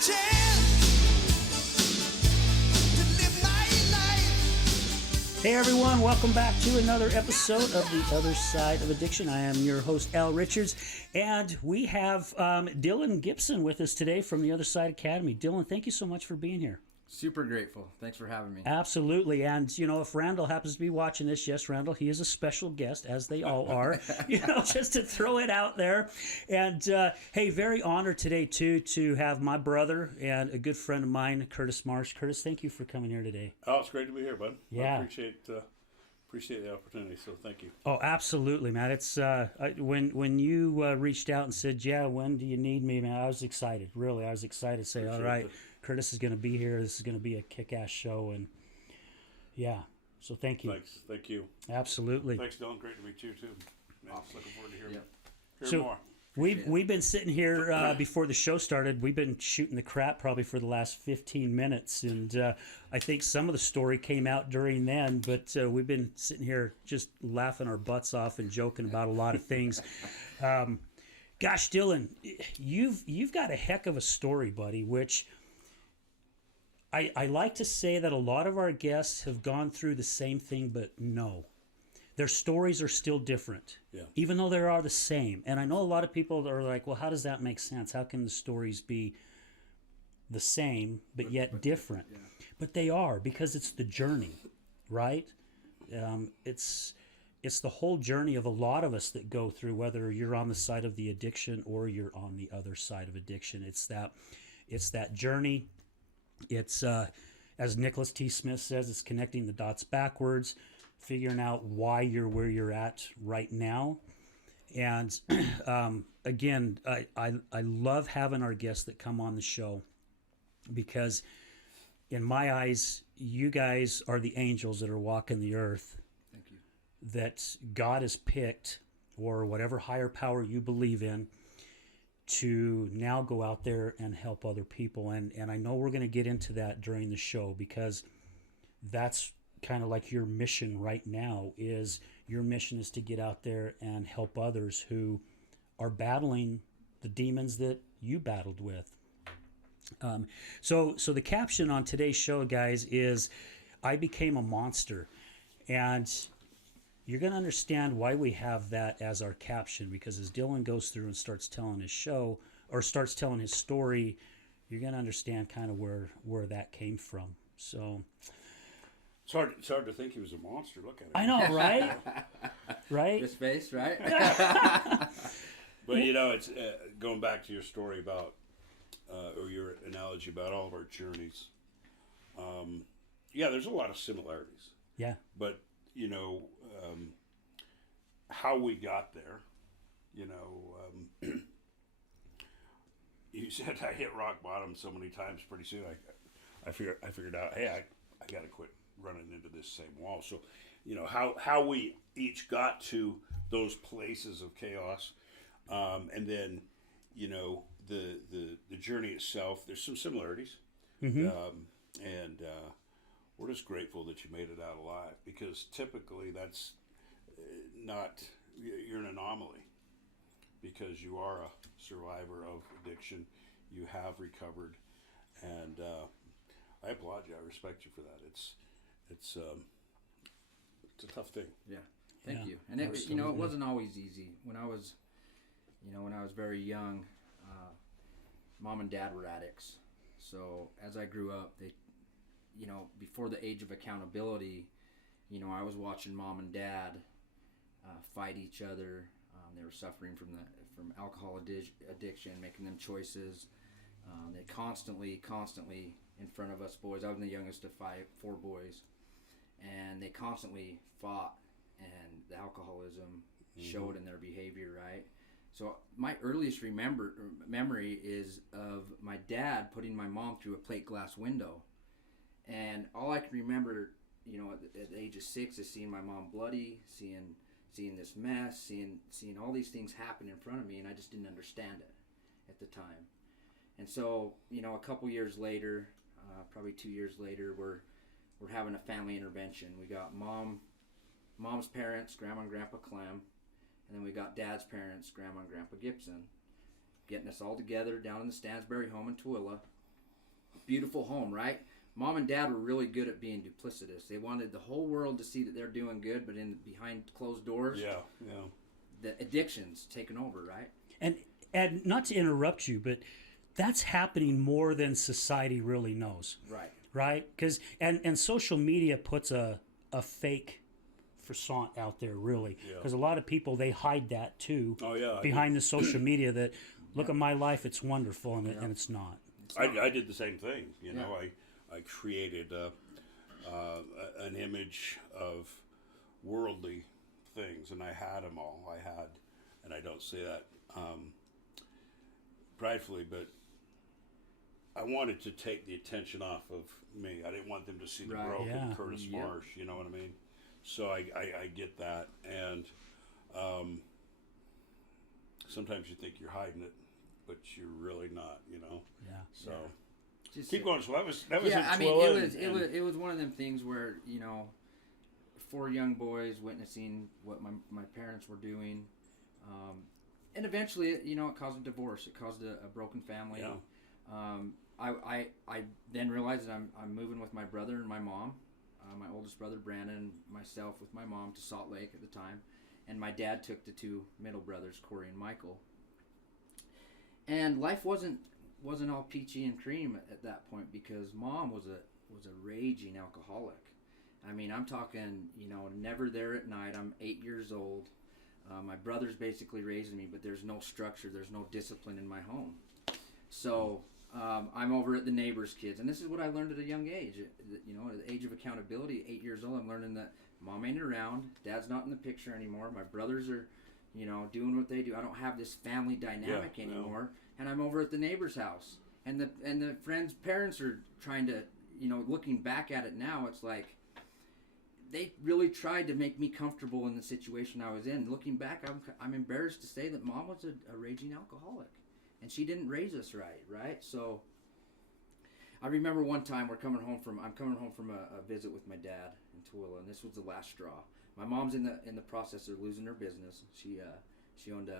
Hey everyone, welcome back to another episode of The Other Side of Addiction. I am your host, Al Richards, and we have Dylan Gibson with us today from The Other Side Academy. Dylan, thank you so much for being here. Super grateful. Thanks for having me. Absolutely. And, you know, if Randall happens to be watching this, yes, Randall, he is a special guest, as they all are, you know, just to throw it out there. And, hey, very honored today, too, to have my brother and a good friend of mine, Curtis Marsh. Curtis, thank you for coming here today. Oh, it's great to be here, bud. Yeah. I appreciate the opportunity, so thank you. Oh, absolutely, man. It's when you reached out and said, yeah, when do you need me, man, I was excited. Really, I was excited to say, all right, Curtis is going to be here. This is going to be a kick-ass show, and yeah, so thank you. Thanks. Thank you. Absolutely. Thanks, Dylan. Great to meet you, too. Man, Awesome. looking forward to So hearing more. we've been sitting here before the show started. We've been shooting the crap probably for the last 15 minutes, and I think some of the story came out during then, but we've been sitting here just laughing our butts off and joking about a lot of things. Gosh, Dylan, you've got a heck of a story, buddy, which I like to say that a lot of our guests have gone through the same thing, but no. Their stories are still different, even though they are the same. And I know a lot of people are like, well, how does that make sense? How can the stories be the same, but yet different? Yeah. But they are, because it's the journey, right? It's the whole journey of a lot of us that go through, whether you're on the side of the addiction or you're on the other side of addiction. It's that journey. It's, as Nicholas T. Smith says, it's connecting the dots backwards, figuring out why you're where you're at right now. And again, I love having our guests that come on the show, because in my eyes, you guys are the angels that are walking the earth. Thank you. That God has picked, or whatever higher power you believe in, to now go out there and help other people. And I know we're going to get into that during the show, because that's kind of like your mission right now. Your mission is to get out there and help others who are battling the demons that you battled with. So the caption on today's show, guys, is I became a monster. And you're going to understand why we have that as our caption, because as Dylan goes through and starts telling his show, or starts telling his story, you're going to understand kind of where that came from. So It's hard to think he was a monster. Look at him. I know, right? Right? This face, right? But, you know, it's going back to your story about, or your analogy about all of our journeys. Yeah, there's a lot of similarities. Yeah. But, you know, how we got there, you know, you said I hit rock bottom so many times. Pretty soon I figured out, hey, I got to quit running into this same wall. So, you know, how we each got to those places of chaos, and then, you know, the journey itself, there's some similarities. Mm-hmm. And we're just grateful that you made it out alive, because typically that's you're an anomaly, because you are a survivor of addiction. You have recovered, and I applaud you. I respect you for that. It's a tough thing. Yeah. Thank you. And it, you know, it wasn't always easy. When I was very young, mom and dad were addicts. So as I grew up, they, you know, before the age of accountability, you know, I was watching mom and dad fight each other. They were suffering from alcohol addiction, making them choices. They constantly in front of us boys. I was the youngest of four boys, and they constantly fought, and the alcoholism showed in their behavior, right? So my earliest memory is of my dad putting my mom through a plate glass window, and all I can remember, you know, at the age of 6 is seeing my mom bloody, seeing this mess, seeing all these things happen in front of me, and I just didn't understand it at the time. And so, you know, a couple years later, probably 2 years later, we're having a family intervention. We got mom's parents, Grandma and Grandpa Clem, and then we got Dad's parents, Grandma and Grandpa Gibson, getting us all together down in the Stansbury home in Tooele, beautiful home, right? Mom and dad were really good at being duplicitous. They wanted the whole world to see that they're doing good, but behind closed doors, the addiction's taken over, right? And not to interrupt you, but that's happening more than society really knows. Right? Because and social media puts a fake facade out there, really. Because a lot of people, they hide that too. Behind the social media, that look at my life, it's wonderful, and it's not. I did the same thing. You know, I created an image of worldly things, and I had them all. And I don't say that pridefully, but I wanted to take the attention off of me. I didn't want them to see the broken Curtis Marsh. You know what I mean? So I get that, and sometimes you think you're hiding it, but you're really not. You know? So. Just keep going. So that was I mean, it was one of them things where, you know, 4 young boys witnessing what my parents were doing, and eventually, you know, it caused a divorce. It caused a broken family. I then realized that I'm moving with my brother and my mom, my oldest brother Brandon, and myself with my mom to Salt Lake at the time, and my dad took the 2 middle brothers, Corey and Michael. And life wasn't all peachy and cream at that point, because mom was a raging alcoholic. I mean, I'm talking, you know, never there at night. I'm 8 years old. My brother's basically raising me, but there's no structure, there's no discipline in my home. So I'm over at the neighbor's kids, and this is what I learned at a young age. You know, at the age of accountability, 8 years old, I'm learning that mom ain't around, dad's not in the picture anymore. My brothers are, you know, doing what they do. I don't have this family dynamic anymore. And I'm over at the neighbor's house, and the friends' parents are trying to, you know, looking back at it now, it's like they really tried to make me comfortable in the situation I was in. Looking back, I'm embarrassed to say that mom was a raging alcoholic, and she didn't raise us right? So I remember one time I'm coming home from a visit with my dad in Tooele, and this was the last straw. My mom's in the process of losing her business. She owned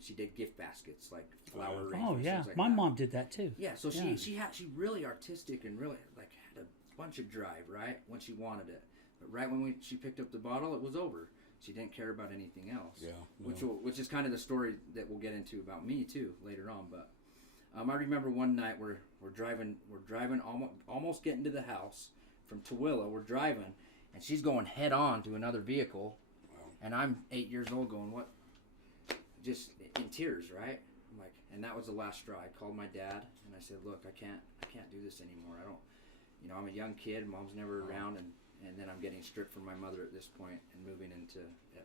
she did gift baskets, like flower arrangements. Oh yeah, things like my that. mom did that too. Yeah, so she really artistic and really like had a bunch of drive, right, when she wanted it. But right when she picked up the bottle, it was over. She didn't care about anything else. Which is kind of the story that we'll get into about me too later on. But I remember one night we're driving almost getting to the house from Tooele. We're driving, and she's going head on to another vehicle, and I'm 8 years old going, what? Just in tears, right? I'm like, and that was the last straw. I called my dad and I said, look, I can't do this anymore. I don't, you know, I'm a young kid, mom's never around, and then I'm getting stripped from my mother at this point and moving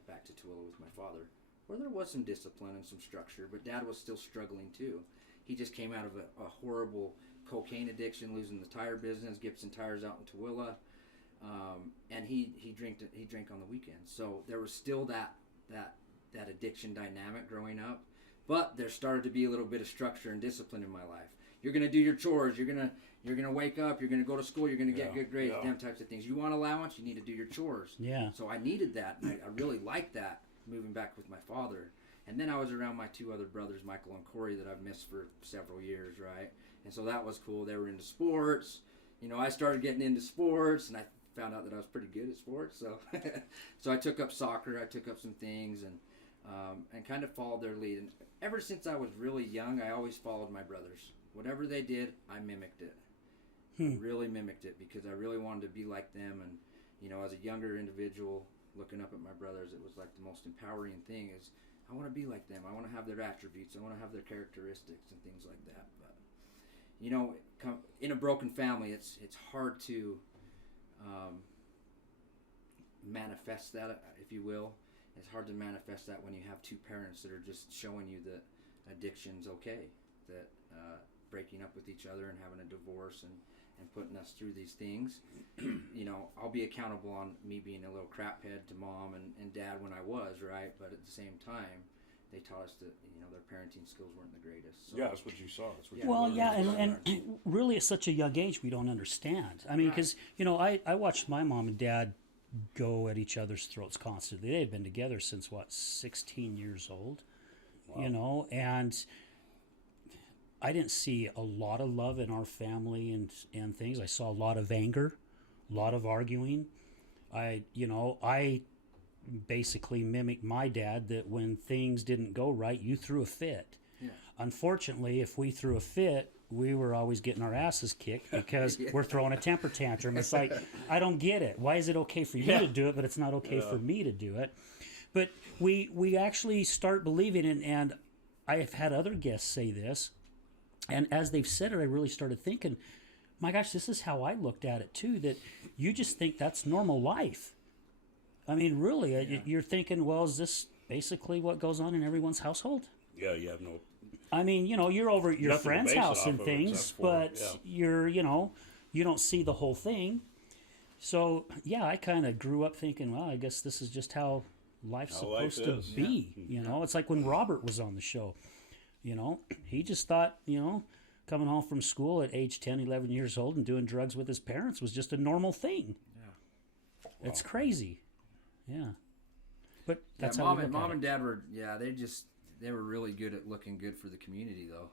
back to Tooele with my father, where there was some discipline and some structure, but dad was still struggling too. He just came out of a horrible cocaine addiction, losing the tire business, Gibson Tires out in Tooele, and he drank on the weekends. So there was still that addiction dynamic growing up, but there started to be a little bit of structure and discipline in my life. You're gonna do your chores. You're gonna wake up. You're gonna go to school. You're gonna get good grades. Them types of things. You want allowance. You need to do your chores. Yeah. So I needed that, and I really liked that moving back with my father. And then I was around my 2 other brothers, Michael and Corey, that I've missed for several years, right? And so that was cool. They were into sports. You know, I started getting into sports, and I found out that I was pretty good at sports. So, so I took up soccer. I took up some things, and kind of followed their lead. And ever since I was really young, I always followed my brothers. Whatever they did, I mimicked it. I really mimicked it because I really wanted to be like them. And, you know, as a younger individual looking up at my brothers, it was like the most empowering thing is I want to be like them. I want to have their attributes. I want to have their characteristics and things like that. But, you know, in a broken family, it's hard to manifest that, if you will. It's hard to manifest that when you have 2 parents that are just showing you that addiction's okay, that breaking up with each other and having a divorce and putting us through these things. You know, I'll be accountable on me being a little craphead to mom and dad when I was, right? But at the same time, they taught us that, you know, their parenting skills weren't the greatest. So. Yeah, that's what you saw. That's what you Well, learned. yeah, and really at such a young age, we don't understand. I mean, because, you know, I watched my mom and dad go at each other's throats constantly. They had been together since, 16 years old, you know, and I didn't see a lot of love in our family and things. I saw a lot of anger, a lot of arguing. I basically mimicked my dad, that when things didn't go right, you threw a fit. Yeah. Unfortunately, if we threw a fit, we were always getting our asses kicked because we're throwing a temper tantrum. It's like, I don't get it. Why is it okay for you to do it, but it's not okay for me to do it? But we actually start believing it, and I have had other guests say this, and as they've said it, I really started thinking, my gosh, this is how I looked at it too, that you just think that's normal life. I mean, really, you're thinking, well, is this basically what goes on in everyone's household? Yeah, you have no. I mean, you're over at your Nothing to friend's base it house off and of things, except for, but yeah. you don't see the whole thing. So, yeah, I kind of grew up thinking, well, I guess this is just how life's How life supposed to is, be. It's like when Robert was on the show. He just thought, coming home from school at age 10, 11 years old and doing drugs with his parents was just a normal thing. Yeah. It's crazy. Yeah. But that's how mom we look at and it. dad were they were really good at looking good for the community, though.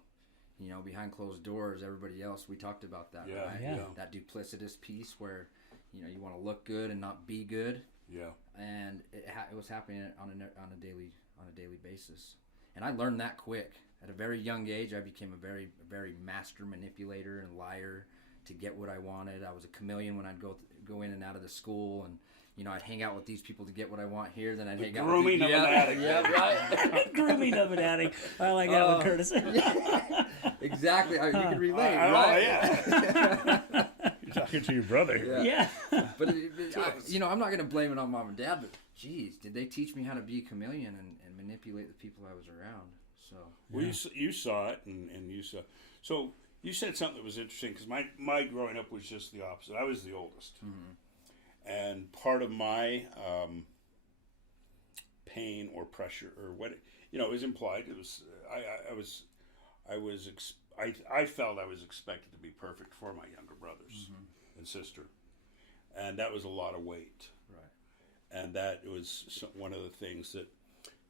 Behind closed doors, everybody else, we talked about that, Yeah, right? yeah. That duplicitous piece where, you want to look good and not be good. Yeah. And it was happening on a daily basis. And I learned that quick. At a very young age, I became a very, very master manipulator and liar to get what I wanted. I was a chameleon when I'd go in and out of the school, and I'd hang out with these people to get what I want here. Then I'd hang out with Grooming of an addict. Yeah, right. Grooming of an addict. I like that one, Curtis. Exactly. You can relate, Oh, right? yeah. You're talking to your brother. Yeah. But I'm not going to blame it on mom and dad. But geez, did they teach me how to be a chameleon and manipulate the people I was around? So. Well, you saw it, and you saw. So you said something that was interesting, because my growing up was just the opposite. I was the oldest, and part of my pain or pressure or what it was implied. It was I felt I was expected to be perfect for my younger brothers and sister, and that was a lot of weight. Right. And that was one of the things that,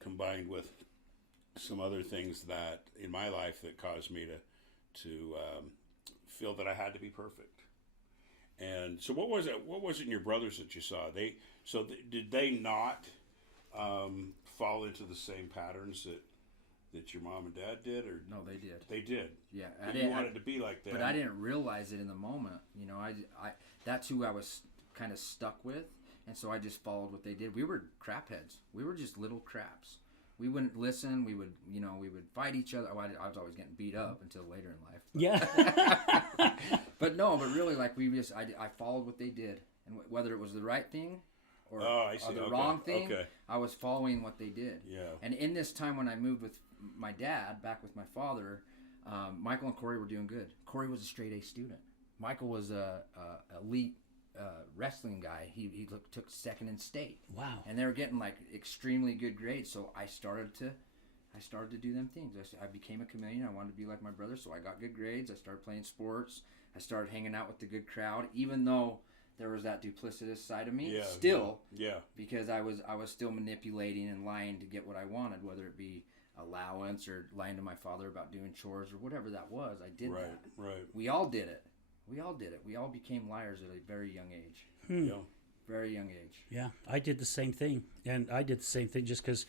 combined with some other things that in my life that caused me to feel that I had to be perfect. And so what was it? What was it in your brothers that you saw? Did they not fall into the same patterns that your mom and dad did, or No, they did. They did. Yeah, You wanted to be like that, but I didn't realize it in the moment. I that's who I was kind of stuck with, and so I just followed what they did. We were crapheads. We were just little craps. We wouldn't listen. We would fight each other. I was always getting beat up until later in life. Yeah. But really, like I followed what they did, and whether it was the right thing or the wrong thing, I was following what they did. Yeah. And in this time when I moved with my dad, back with my father, Michael and Corey were doing good. Corey was a straight A student. Michael was a elite wrestling guy. He took second in state. Wow. And they were getting like extremely good grades. So I started to do them things. I became a chameleon. I wanted to be like my brother, so I got good grades. I started playing sports. I started hanging out with the good crowd, even though there was that duplicitous side of me. Yeah. Because I was still manipulating and lying to get what I wanted, whether it be allowance or lying to my father about doing chores or whatever that was. I did that. Right. We all did it. We all became liars at a very young age. Yeah. Very young age. Yeah, I did the same thing, and I did the same thing just because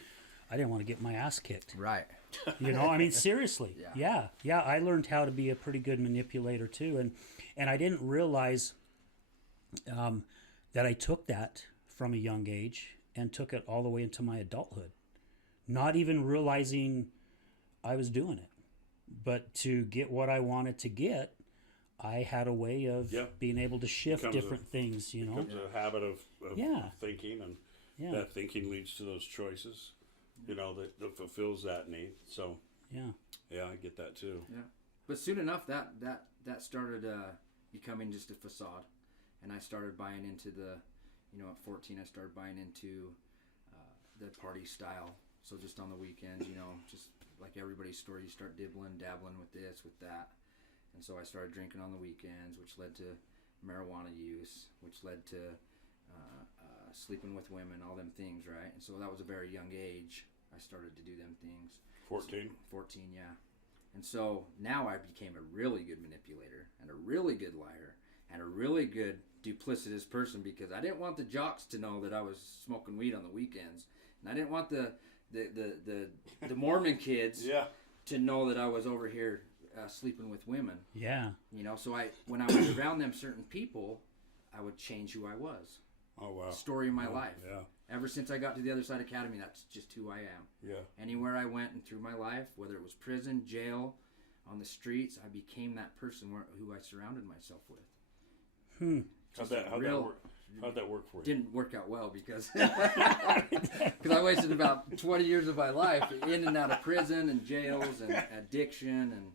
I didn't want to get my ass kicked. Right. I mean, seriously. Yeah. Yeah. I learned how to be a pretty good manipulator too, and I didn't realize that I took that from a young age and took it all the way into my adulthood, not even realizing I was doing it. But to get what I wanted to get, I had a way of being able to shift different things, It becomes a habit of thinking, and that thinking leads to those choices, that fulfills that need. So, yeah, I get that too. Yeah. But soon enough, that started becoming just a facade. And I started buying into at 14, I started buying into the party style. So just on the weekends, just like everybody's story, you start dabbling with this, with that. And so I started drinking on the weekends, which led to marijuana use, which led to sleeping with women, all them things, right? And so that was a very young age. I started to do them things. 14? 14, yeah. And so now I became a really good manipulator and a really good liar and a really good duplicitous person, because I didn't want the jocks to know that I was smoking weed on the weekends, and I didn't want the Mormon kids to know that I was over here sleeping with women. Yeah. You know, so when I was around them certain people, I would change who I was. Oh, wow. Story of my life. Yeah. Ever since I got to the Other Side Academy, that's just who I am. Yeah. Anywhere I went and through my life, whether it was prison, jail, on the streets, I became that person who I surrounded myself with. How'd that work for you? Didn't work out well because I wasted about 20 years of my life in and out of prison and jails and addiction, and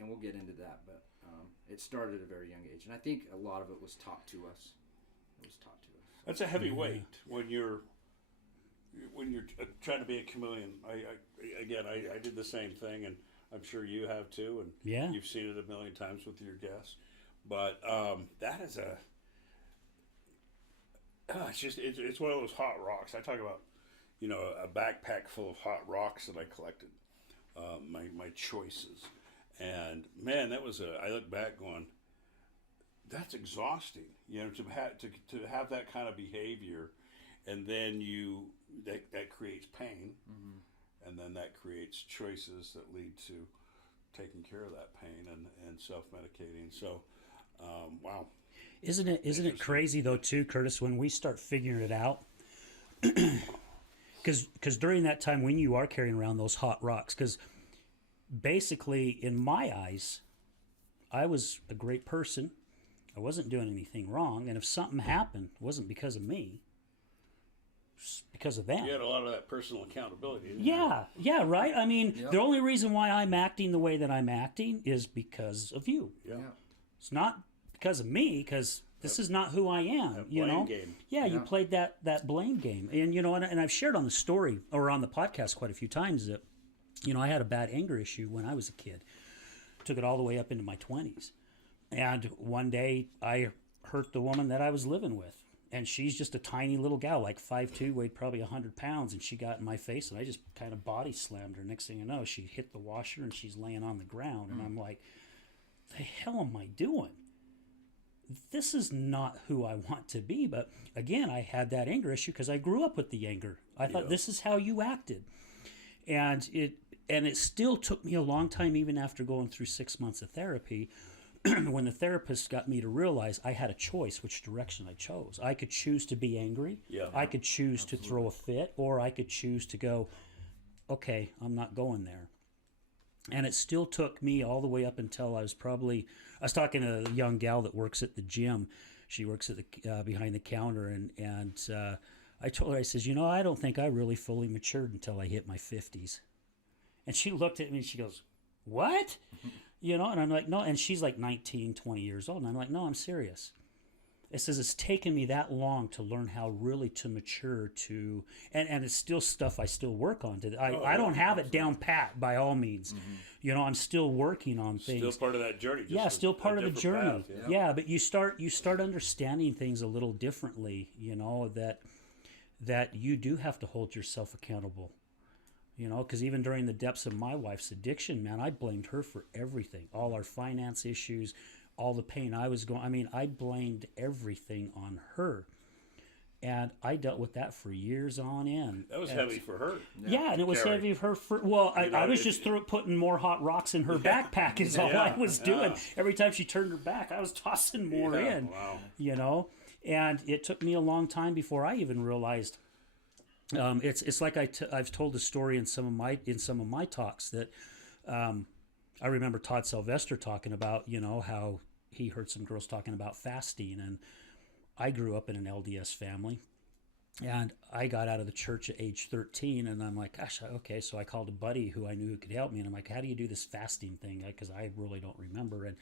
and we'll get into that, but it started at a very young age, and I think a lot of it was taught to us. That's a heavy weight when you're trying to be a chameleon. I did the same thing, and I'm sure you have too, and you've seen it a million times with your guests. But that is it's one of those hot rocks. I talk about, a backpack full of hot rocks that I collected, my choices, and man, I look back going, that's exhausting, to have that kind of behavior, and then that creates pain, and then that creates choices that lead to taking care of that pain and self-medicating. So, wow. Isn't it crazy though too, Curtis, when we start figuring it out? Because during that time when you are carrying around those hot rocks, because basically in my eyes, I was a great person. I wasn't doing anything wrong, and if something happened, it wasn't because of me. It was because of them. You had a lot of that personal accountability, didn't you? Yeah, right? I mean, the only reason why I'm acting the way that I'm acting is because of you. Yeah. It's not because of me, because this is not who I am, that blame game. Yeah, you played that blame game. And, and I've shared on the story, or on the podcast quite a few times, that, I had a bad anger issue when I was a kid. Took it all the way up into my 20s. And one day I hurt the woman that I was living with. And she's just a tiny little gal, like 5'2", weighed probably 100 pounds. And she got in my face, and I just kind of body slammed her. Next thing you know, she hit the washer, and she's laying on the ground. And I'm like, the hell am I doing? This is not who I want to be. But again, I had that anger issue because I grew up with the anger. I thought this is how you acted. And it still took me a long time, even after going through 6 months of therapy, when the therapist got me to realize I had a choice which direction I chose. I could choose to be angry. I could choose to throw a fit, or I could choose to go, okay, I'm not going there. And it still took me all the way up until I was talking to a young gal that works at the gym. She works at the behind the counter, and I told her, I says, I don't think I really fully matured until I hit my 50s. And she looked at me and she goes, what? And I'm like, no. And she's like 19, 20 years old. And I'm like, no, I'm serious. It says it's taken me that long to learn how really to mature to, and it's still stuff I still work on. I don't have it down pat by all means. I'm still working on things. Still part of that journey. Still part of the journey. Path, but you start understanding things a little differently, that you do have to hold yourself accountable. Because even during the depths of my wife's addiction, man, I blamed her for everything. All our finance issues, all the pain I was going. I mean, I blamed everything on her. And I dealt with that for years on end. That was heavy for her. Yeah, and it was heavy for her. Well, I was just putting more hot rocks in her backpack is all I was doing. Every time she turned her back, I was tossing more in. Wow. And it took me a long time before I even realized. It's like I've told the story in some of my talks that I remember Todd Sylvester talking about, how he heard some girls talking about fasting, and I grew up in an LDS family, and I got out of the church at age 13, and I'm like, gosh, okay, so I called a buddy who I knew could help me, and I'm like, how do you do this fasting thing? Because I really don't remember,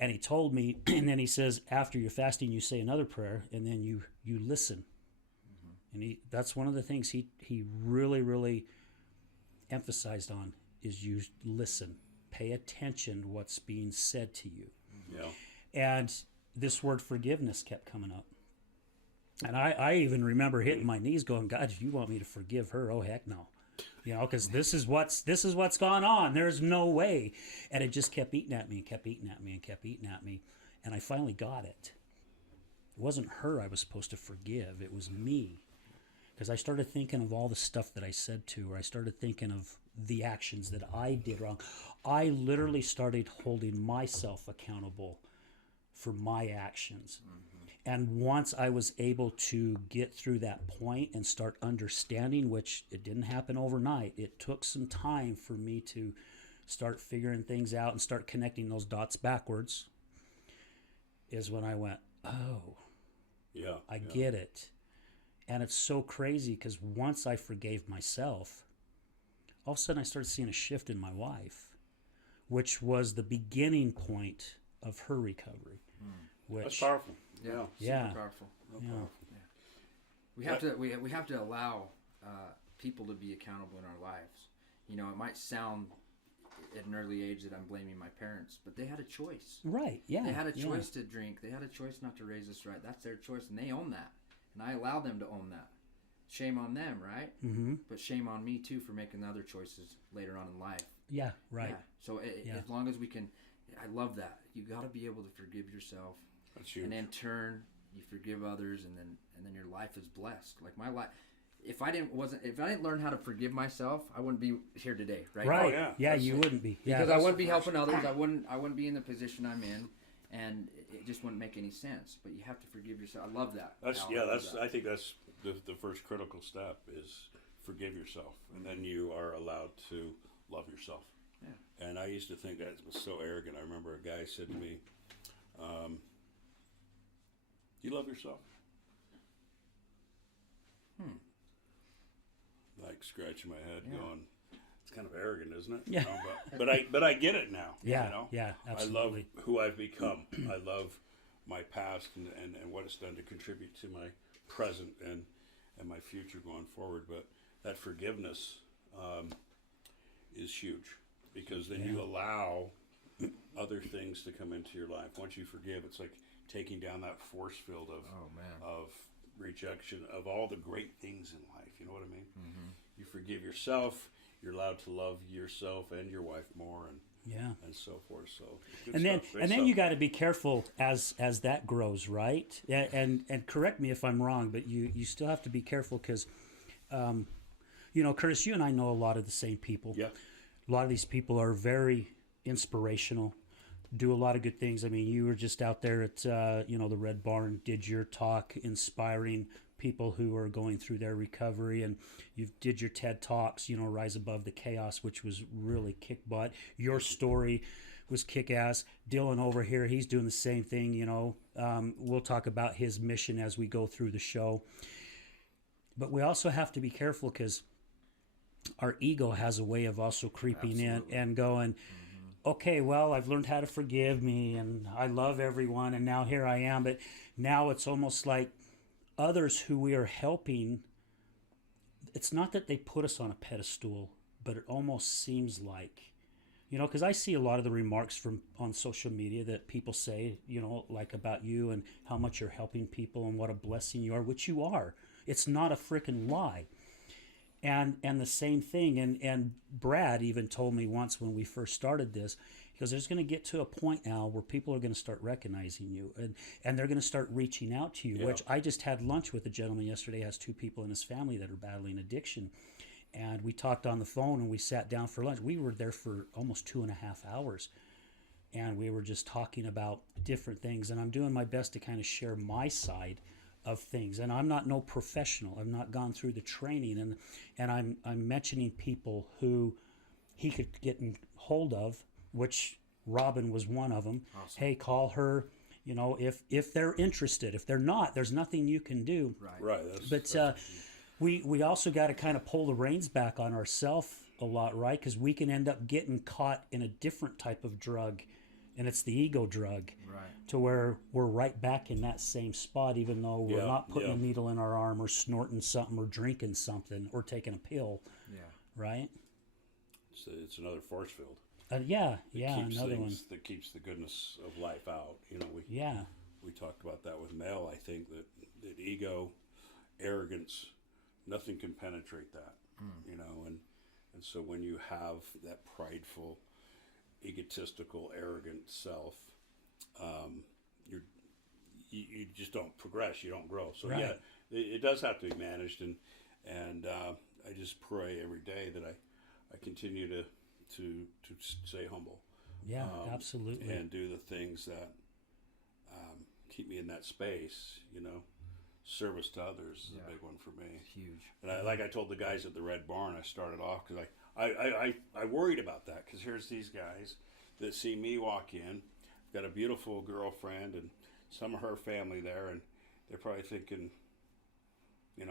and he told me, and then he says, after you're fasting, you say another prayer, and then you listen. And that's one of the things he really, really emphasized on is you listen, pay attention to what's being said to you. Yeah. And this word forgiveness kept coming up. And I even remember hitting my knees going, God, if you want me to forgive her, oh, heck no. you know, because this is what's gone on. There's no way, and it just kept eating at me and kept eating at me and kept eating at me, and I finally got it. It wasn't her I was supposed to forgive. It was me, because I started thinking of all the stuff that I said to her. I started thinking of the actions that I did wrong. I literally started holding myself accountable for my actions. And once I was able to get through that point and start understanding, which it didn't happen overnight, it took some time for me to start figuring things out and start connecting those dots backwards, is when I went, oh, Yeah. I get it. And it's so crazy because once I forgave myself, all of a sudden I started seeing a shift in my wife, which was the beginning point of her recovery. Which, That's powerful. Yeah, Yeah. super powerful. Real Yeah. powerful. We have to we have to allow people to be accountable in our lives. You know, it might sound at an early age that I'm blaming my parents, but they had a choice. right, yeah. They had a yeah. choice to drink. They had a choice not to raise us right. That's their choice, and they own that. And I allow them to own that. Shame on them, right? Mm-hmm. But shame on me too for making other choices later on in life. Yeah, right. Yeah. So Yeah. as long as we can, I love that. You got to be able to forgive yourself, That's huge. and in turn, you forgive others, and then your life is blessed. Like my life. If I didn't learn how to forgive myself, I wouldn't be here today, right? Right. Oh, yeah. Yeah, That's you it. wouldn't be. Yeah. Because I that's wouldn't be the helping others. I wouldn't be in the position I'm in, and it just wouldn't make any sense. But you have to forgive yourself. I love that. That's Al, yeah. I love That's that. I think that's the first critical step is forgive yourself, and then you are allowed to love yourself. Yeah. And I used to think that was so arrogant. I remember a guy said to me, "You love yourself." Like scratching my head, Yeah. going, "It's kind of arrogant, isn't it?" Yeah. You know, but I get it now. Yeah, You know? yeah, absolutely. I love who I've become. I love my past and what it's done to contribute to my present and my future going forward. But that forgiveness is huge, because then you allow other things to come into your life. Once you forgive, it's like taking down that force field of rejection of all the great things in life. You know what I mean? Mm-hmm. You forgive yourself. You're allowed to love yourself and your wife more, and so forth. So good And then stuff. Great and then stuff. you got to be careful as that grows, right? And correct me if I'm wrong, but you still have to be careful because, you know, Curtis, you and I know a lot of the same people. Yeah. A lot of these people are very inspirational, do a lot of good things. I mean, you were just out there at you know, the Red Barn, did your talk inspiring people who are going through their recovery, and you did your TED Talks, you know, Rise Above the Chaos, which was really kick butt. Your story was kick ass. Dylan over here, he's doing the same thing, you know. We'll talk about his mission as we go through the show. But we also have to be careful because our ego has a way of also creeping in and going, okay, well, I've learned how to forgive me and I love everyone and now here I am. But now it's almost like others who we are helping, it's not that they put us on a pedestal, but it almost seems like, you know, because I see a lot of the remarks from on social media that people say, you know, like about you and how much you're helping people and what a blessing you are, which you are. It's not a freaking lie. And the same thing, and Brad even told me once when we first started this, he goes, there's going to get to a point, Al, where people are going to start recognizing you, and they're going to start reaching out to you, Yeah. which I just had lunch with a gentleman yesterday, has 2 people in his family that are battling addiction, and we talked on the phone, and we sat down for lunch. We were there for almost 2.5 hours, and we were just talking about different things, and I'm doing my best to kind of share my side of things, and I'm not no professional. I've not gone through the training, and I'm mentioning people who he could get in hold of, which Robin was one of them. Awesome. Hey, call her. You know, if they're interested. If they're not, there's nothing you can do. Right. But we also got to kind of pull the reins back on ourselves a lot, right? Because we can end up getting caught in a different type of drug, and it's the ego drug. Right. To where we're right back in that same spot, even though we're Yeah, not putting yeah. a needle in our arm or snorting something or drinking something or taking a pill, Yeah. right? it's another force field. Yeah, That keeps another one. things, that keeps the goodness of life out. You know, Yeah, we talked about that with Mel. I think that ego, arrogance, nothing can penetrate that. You know, and And so when you have that prideful, egotistical, arrogant self, you just don't progress. You don't grow. So Right. yeah, it does have to be managed, and I just pray every day that I continue to stay humble. Yeah, absolutely. And do the things that keep me in that space. Service to others is a big one for me. Huge. And like I told the guys at the Red Barn, I started off because I worried about that, because here's these guys that see me walk in, got a beautiful girlfriend and some of her family there, and they're probably thinking,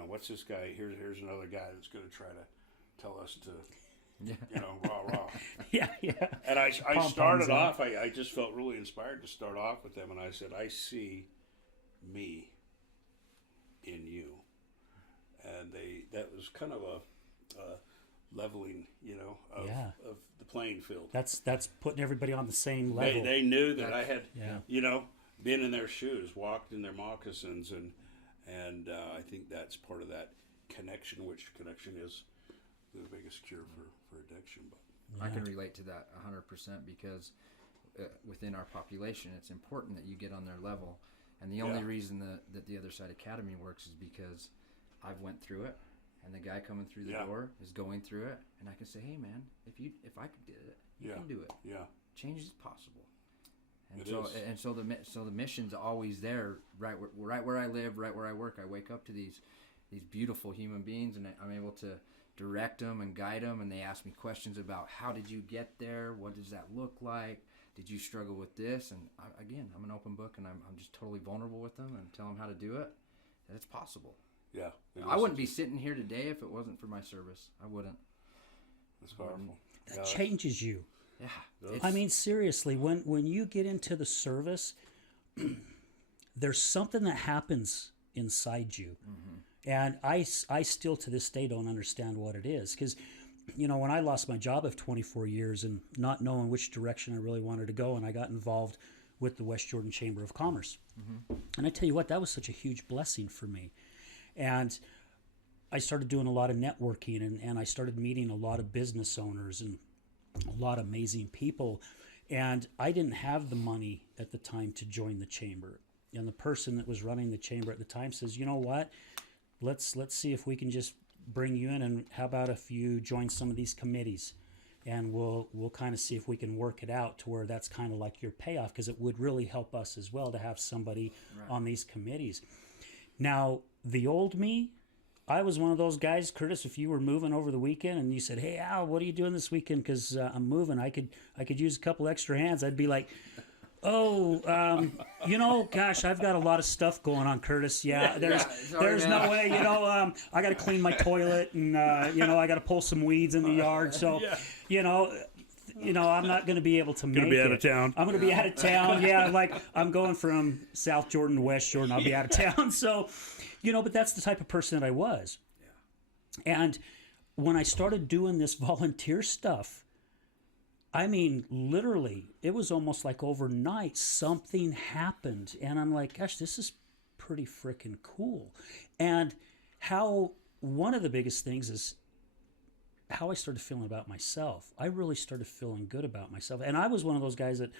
what's this guy? Here's another guy that's going to try to tell us to, rah rah. Yeah. And I started off. I just felt really inspired to start off with them, and I said, I see me in you, and that was kind of a leveling, of the playing field. That's putting everybody on the same level. They knew that I had, been in their shoes, walked in their moccasins, and I think that's part of that connection, which connection is the biggest cure for addiction. But I can relate to that 100% because within our population, it's important that you get on their level. And the only reason that the Other Side Academy works is because I've went through it, and the guy coming through the door is going through it, and I can say, hey man, if I could do it, you can do it. Yeah. Change is possible. And so the mission's always there, right where I live, right where I work. I wake up to these beautiful human beings, and I'm able to direct them and guide them, and they ask me questions about how did you get there, what does that look like, did you struggle with this? And I'm an open book, and I'm just totally vulnerable with them and tell them how to do it, and it's possible. Yeah. I wouldn't be sitting here today if it wasn't for my service. I wouldn't. That's powerful. That changes you. Yeah. I mean, seriously, when you get into the service, there's something that happens inside you. Mm-hmm. And I still to this day don't understand what it is. Because, when I lost my job of 24 years and not knowing which direction I really wanted to go, and I got involved with the West Jordan Chamber of Commerce. Mm-hmm. And I tell you what, that was such a huge blessing for me. And I started doing a lot of networking, and I started meeting a lot of business owners and a lot of amazing people. And I didn't have the money at the time to join the chamber. And the person that was running the chamber at the time says, you know what, let's see if we can just bring you in, and how about if you join some of these committees, and we'll kind of see if we can work it out to where that's kind of like your payoff, because it would really help us as well to have somebody on these committees. Now, the old me, I was one of those guys, Curtis, if you were moving over the weekend and you said, hey, Al, what are you doing this weekend? Because I'm moving. I could use a couple extra hands. I'd be like, gosh, I've got a lot of stuff going on, Curtis. Yeah, there's no way, I got to clean my toilet, and, I got to pull some weeds in the yard. So, I'm not going to be able to make it. Going to be out of town. I'm going to be out of town. Yeah, like I'm going from South Jordan to West Jordan. I'll be out of town. So, but that's the type of person that I was. Yeah. And when I started doing this volunteer stuff, I mean, literally, it was almost like overnight something happened. And I'm like, gosh, this is pretty freaking cool. And how one of the biggest things is how I started feeling about myself. I really started feeling good about myself. And I was one of those guys that,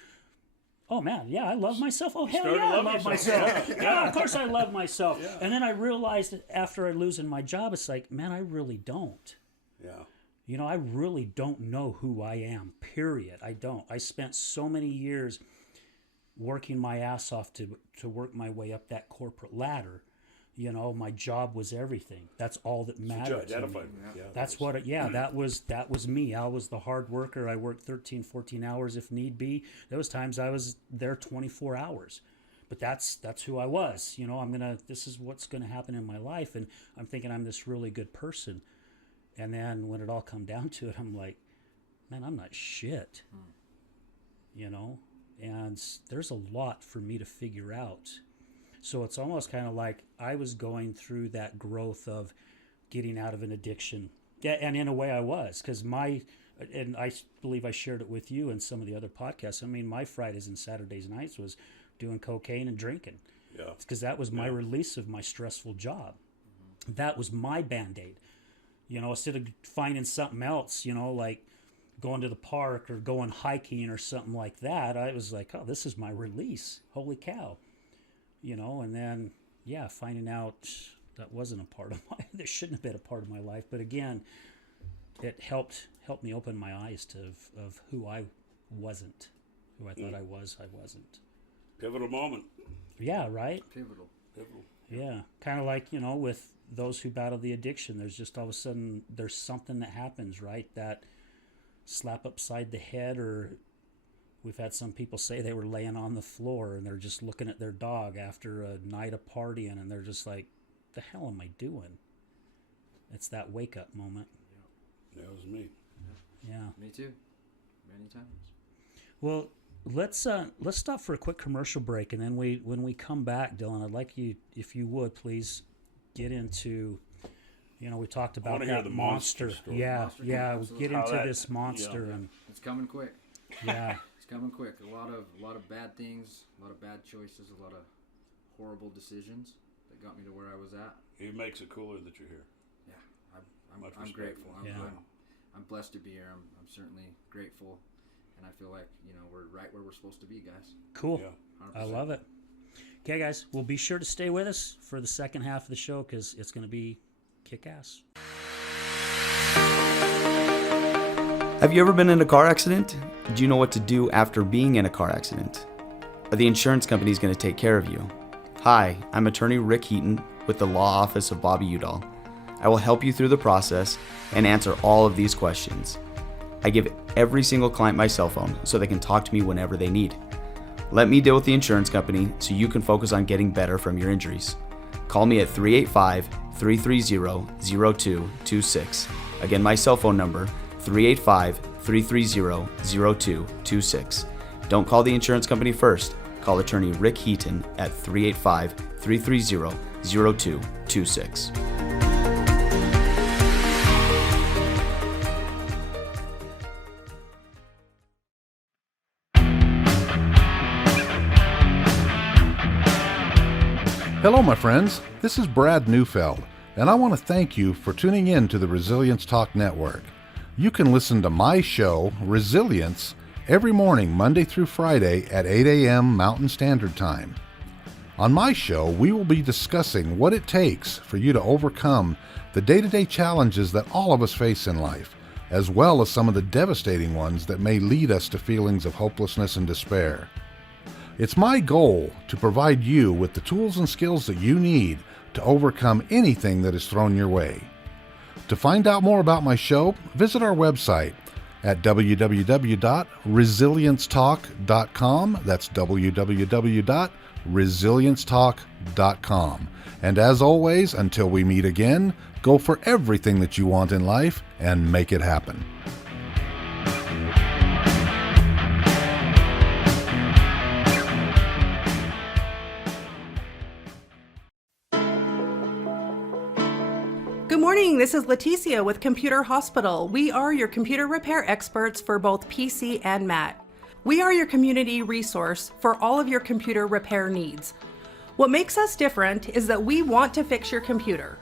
oh man, yeah, I love myself. Oh, hell yeah, I love myself. Yeah, of course I love myself. Yeah. And then I realized after I losing my job, it's like, man, I really don't. Yeah. I really don't know who I am, period. I don't. I spent so many years working my ass off to work my way up that corporate ladder. My job was everything. That's all that mattered. So you identified with. Yeah, that's what that was me. I was the hard worker. I worked 13, 14 hours if need be. There was times I was there 24 hours. But that's who I was. This is what's going to happen in my life, and I'm thinking I'm this really good person. And then when it all come down to it, I'm like, man, I'm not shit. And there's a lot for me to figure out. So it's almost kind of like I was going through that growth of getting out of an addiction. Yeah, and in a way I was, because and I believe I shared it with you and some of the other podcasts. I mean, my Fridays and Saturdays nights was doing cocaine and drinking. Yeah. Because that was my release of my stressful job. Mm-hmm. That was my Band-Aid. You know, instead of finding something else, you know, like going to the park or going hiking or something like that, I was like, oh, this is my release. Holy cow. You know, and then, yeah, finding out that wasn't a part of that shouldn't have been a part of my life. But again, it helped me open my eyes to of who I wasn't, who I thought I wasn't. Pivotal moment. Yeah, right? Pivotal. Yeah, kind of like, you know, with those who battle the addiction, there's just all of a sudden, there's something that happens, right? That slap upside the head, or we've had some people say they were laying on the floor and they're just looking at their dog after a night of partying and they're just like, the hell am I doing? It's that wake up moment. That was me. Yeah. Me too. Many times. Well, let's stop for a quick commercial break, and then when we come back, Dylan, I'd like you, if you would, please get into, you know, we talked about hear that the monster story. Yeah, Monster, yeah, we'll absolutely. get How into that- this monster yeah. and It's coming quick. yeah, It's coming quick. A lot of bad things, a lot of bad choices, a lot of horrible decisions that got me to where I was at. It makes it cooler that you're here. Yeah, I'm Much grateful. respect. I'm blessed to be here. I'm certainly grateful, and I feel like, you know, we're right where we're supposed to be, guys. cool. Yeah. 100%. I love it. Okay, guys, well, be sure to stay with us for the second half of the show because it's going to be kick-ass. Have you ever been in a car accident? Do you know what to do after being in a car accident? Are the insurance companies going to take care of you? Hi, I'm attorney Rick Heaton with the Law Office of Bobby Udall. I will help you through the process and answer all of these questions. I give every single client my cell phone so they can talk to me whenever they need. Let me deal with the insurance company so you can focus on getting better from your injuries. Call me at 385-330-0226. Again, my cell phone number, 385-330-0226. Don't call the insurance company first. Call attorney Rick Heaton at 385-330-0226. Hello, my friends. This is Brad Neufeld, and I want to thank you for tuning in to the Resilience Talk Network. You can listen to my show, Resilience, every morning, Monday through Friday at 8 a.m. Mountain Standard Time. On my show, we will be discussing what it takes for you to overcome the day-to-day challenges that all of us face in life, as well as some of the devastating ones that may lead us to feelings of hopelessness and despair. It's my goal to provide you with the tools and skills that you need to overcome anything that is thrown your way. To find out more about my show, visit our website at www.resiliencetalk.com. That's www.resiliencetalk.com. And as always, until we meet again, go for everything that you want in life and make it happen. Good morning, this is Leticia with Computer Hospital. We are your computer repair experts for both PC and Mac. We are your community resource for all of your computer repair needs. What makes us different is that we want to fix your computer.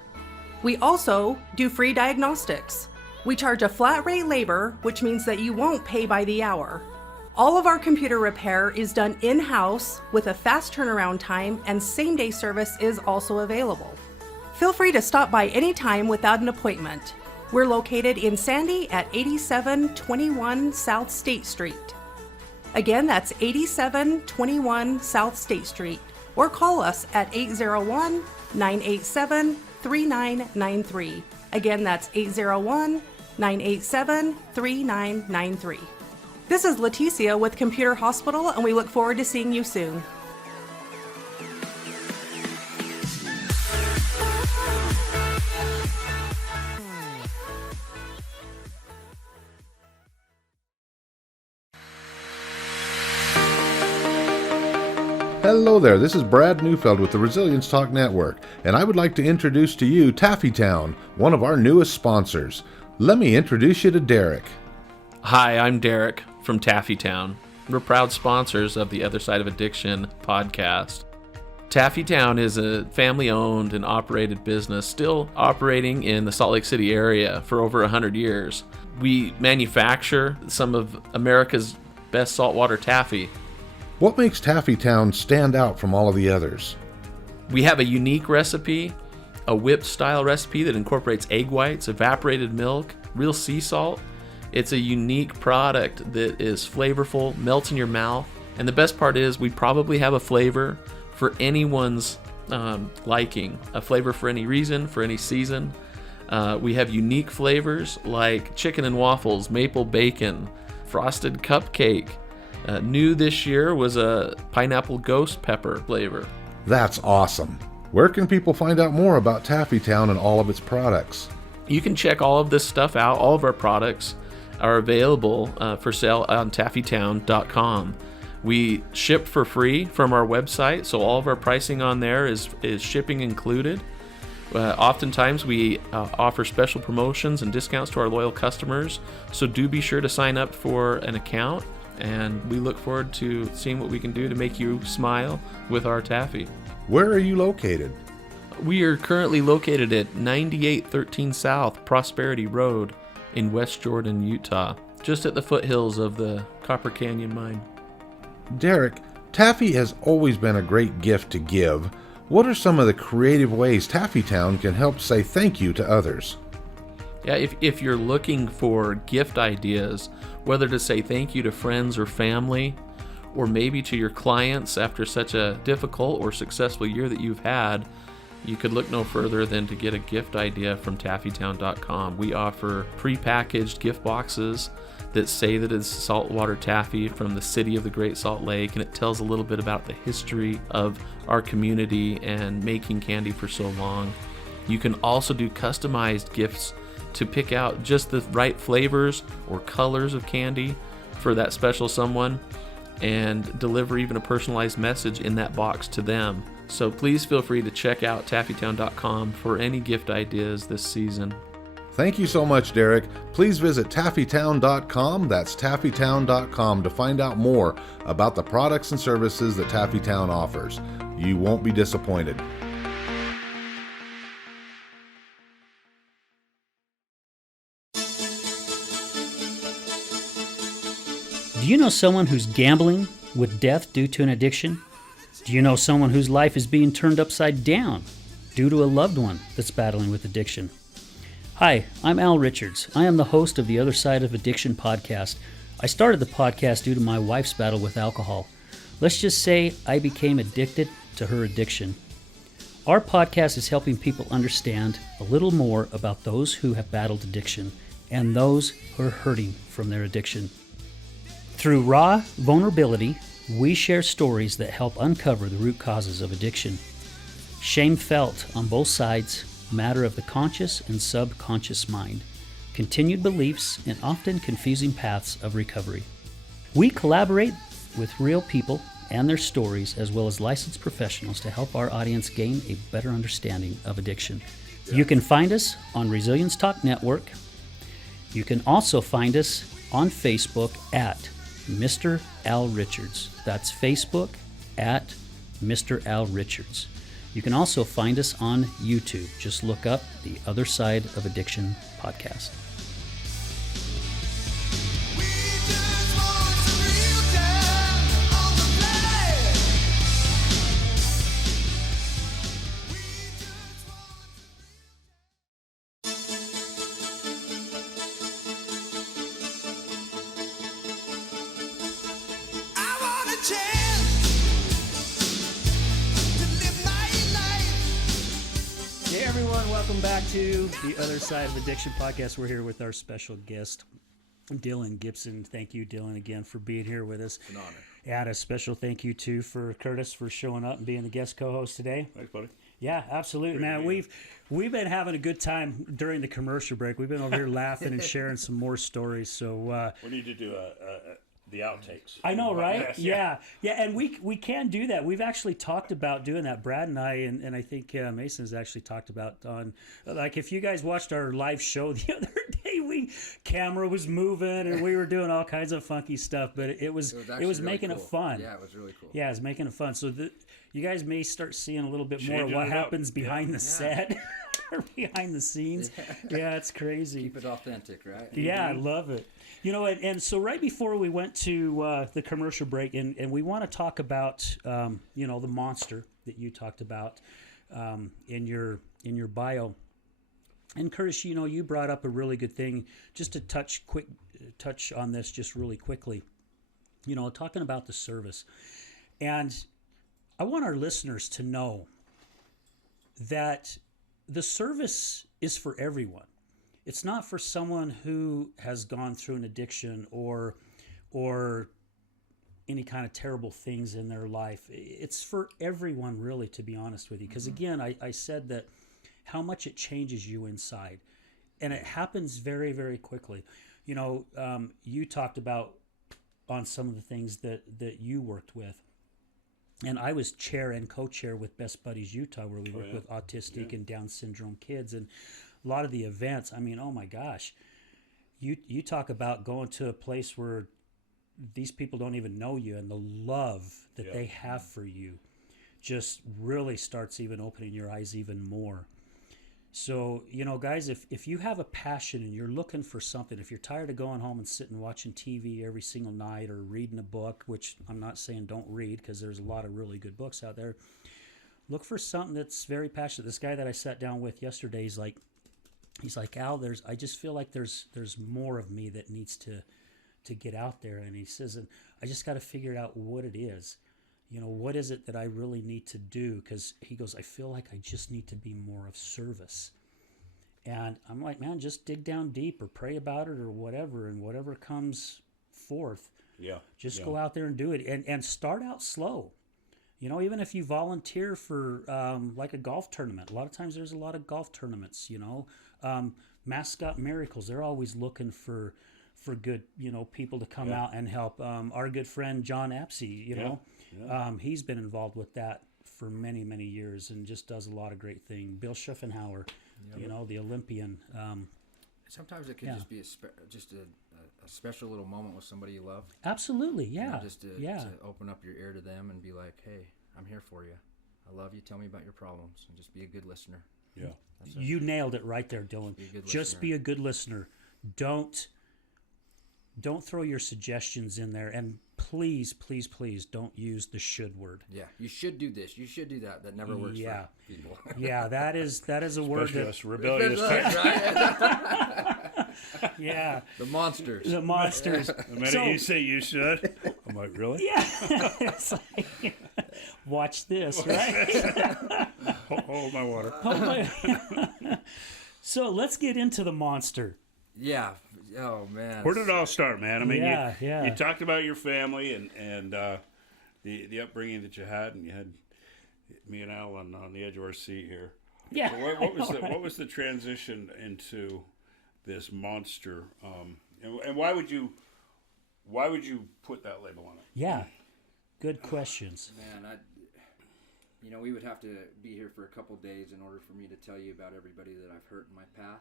We also do free diagnostics. We charge a flat rate labor, which means that you won't pay by the hour. All of our computer repair is done in-house with a fast turnaround time, and same-day service is also available. Feel free to stop by anytime without an appointment. We're located in Sandy at 8721 South State Street. Again, that's 8721 South State Street. Or call us at 801-987-3993. Again, that's 801-987-3993. This is Leticia with Computer Hospital, and we look forward to seeing you soon. Hello there, this is Brad Neufeld with the Resilience Talk Network, and I would like to introduce to you Taffytown, one of our newest sponsors. Let me introduce you to Derek. Hi, I'm Derek from Taffytown. We're proud sponsors of the Other Side of Addiction podcast. Taffy Town is a family-owned and operated business, still operating in the Salt Lake City area for over 100 years. We manufacture some of America's best saltwater taffy. What makes Taffy Town stand out from all of the others? We have a unique recipe, a whipped-style recipe that incorporates egg whites, evaporated milk, real sea salt. It's a unique product that is flavorful, melts in your mouth, and the best part is we probably have a flavor for anyone's liking, a flavor for any reason, for any season. We have unique flavors like chicken and waffles, maple bacon, frosted cupcake. New this year was a pineapple ghost pepper flavor. That's awesome. Where can people find out more about Taffy Town and all of its products? You can check all of this stuff out. All of our products are available for sale on taffytown.com. We ship for free from our website, so all of our pricing on there is shipping included. Oftentimes we offer special promotions and discounts to our loyal customers, so do be sure to sign up for an account, and we look forward to seeing what we can do to make you smile with our taffy. Where are you located? We are currently located at 9813 South Prosperity Road in West Jordan, Utah, just at the foothills of the Copper Canyon mine. Derek, taffy has always been a great gift to give. What are some of the creative ways Taffy Town can help say thank you to others? Yeah, if you're looking for gift ideas, whether to say thank you to friends or family, or maybe to your clients after such a difficult or successful year that you've had, you could look no further than to get a gift idea from taffytown.com. We offer prepackaged gift boxes that say that it's saltwater taffy from the city of the Great Salt Lake, and it tells a little bit about the history of our community and making candy for so long. You can also do customized gifts to pick out just the right flavors or colors of candy for that special someone, and deliver even a personalized message in that box to them. So please feel free to check out taffytown.com for any gift ideas this season. Thank you so much, Derek. Please visit taffytown.com, that's taffytown.com, to find out more about the products and services that Taffy Town offers. You won't be disappointed. Do you know someone who's gambling with death due to an addiction? Do you know someone whose life is being turned upside down due to a loved one that's battling with addiction? Hi, I'm Al Richards. I am the host of the Other Side of Addiction podcast. I started the podcast due to my wife's battle with alcohol. Let's just say I became addicted to her addiction. Our podcast is helping people understand a little more about those who have battled addiction and those who are hurting from their addiction. Through raw vulnerability, we share stories that help uncover the root causes of addiction. Shame felt on both sides, matter of the conscious and subconscious mind, continued beliefs, and often confusing paths of recovery. We collaborate with real people and their stories, as well as licensed professionals, to help our audience gain a better understanding of addiction. You can find us on Resilience Talk Network. You can also find us on Facebook at Mr. Al Richards. That's Facebook at Mr. Al Richards. You can also find us on YouTube. Just look up the Other Side of Addiction podcast. Hey everyone, welcome back to the Other Side of Addiction podcast. We're here with our special guest, Dylan Gibson. Thank you, Dylan, again for being here with us. An honor. And a special thank you too for Curtis for showing up and being the guest co-host today. Thanks, buddy. Yeah, absolutely, man. We've been having a good time during the commercial break. We've been over here laughing and sharing some more stories. So We need to do the outtakes. I know, right? Yes, Yeah, and we can do that. We've actually talked about doing that. Brad and I, and I think Mason has actually talked about on, like, if you guys watched our live show the other day camera was moving and we were doing all kinds of funky stuff, but it was really making cool. it fun. Yeah, it was really cool. Yeah, it was making it fun. So you guys may start seeing a little bit more of Changing what it up. happens behind the set or behind the scenes. Yeah, it's crazy. Keep it authentic, right? Yeah, I love it. You know, and so right before we went to the commercial break, and we want to talk about, you know, the monster that you talked about in your bio. And Curtis, you know, you brought up a really good thing. Just to touch on this just really quickly. You know, talking about the service, and I want our listeners to know that the service is for everyone. It's not for someone who has gone through an addiction or any kind of terrible things in their life. It's for everyone, really, to be honest with you. Because again, I said that how much it changes you inside, and it happens very, very quickly. You know, you talked about on some of the things that you worked with. And I was chair and co-chair with Best Buddies Utah, where we work with autistic and Down syndrome kids. And a lot of the events, I mean, oh my gosh, you talk about going to a place where these people don't even know you, and the love that they have for you just really starts even opening your eyes even more. So, you know, guys, if you have a passion and you're looking for something, if you're tired of going home and sitting watching TV every single night or reading a book, which I'm not saying don't read, because there's a lot of really good books out there, look for something that's very passionate. This guy that I sat down with yesterday, he's like, Al, I just feel like there's more of me that needs to get out there. And he says, and I just got to figure out what it is. You know, what is it that I really need to do? Because he goes, I feel like I just need to be more of service. And I'm like, man, just dig down deep or pray about it or whatever. And whatever comes forth, just go out there and do it. And start out slow. You know, even if you volunteer for like a golf tournament. A lot of times there's a lot of golf tournaments, you know. Mascot Miracles, they're always looking for good, you know, people to come out and help. Our good friend John Apsey, you know, he's been involved with that for many, many years and just does a lot of great things. Bill Schuffenhauer, you know, the Olympian. Sometimes it could just be a special little moment with somebody you love. Absolutely, yeah. You know, just to open up your ear to them and be like, hey, I'm here for you. I love you. Tell me about your problems. And just be a good listener. Yeah. You nailed it right there, Dylan. Just be a good listener. Don't throw your suggestions in there, and please, please, please don't use the should word. Yeah, you should do this. You should do that. That never works for people. Yeah, that is a word Especially that us rebellious types. yeah. The monsters. The monsters. The minute you say you should, I'm like, really? Yeah. It's like, watch this, right? Hold my water. So let's get into the monster. Yeah. Oh man. Where did it all start, man? I mean, Yeah. you talked about your family and the upbringing that you had, and you had me and Alan on the edge of our seat here. Yeah. So what was the transition into this monster? And why would you put that label on it? Yeah. Good questions. Man, we would have to be here for a couple days in order for me to tell you about everybody that I've hurt in my path.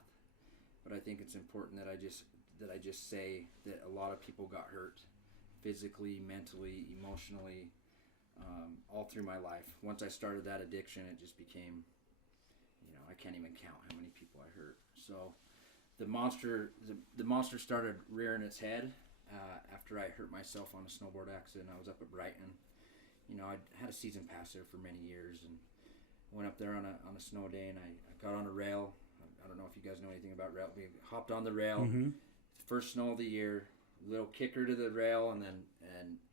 But I think it's important that I just say that a lot of people got hurt physically, mentally, emotionally, all through my life. Once I started that addiction, it just became, I can't even count how many people I hurt. So the monster started rearing its head after I hurt myself on a snowboard accident. I was up at Brighton. I had a season pass there for many years and went up there on a snow day, and I got on a rail. I don't know if you guys know anything about rail. We hopped on the rail, first snow of the year, little kicker to the rail, and then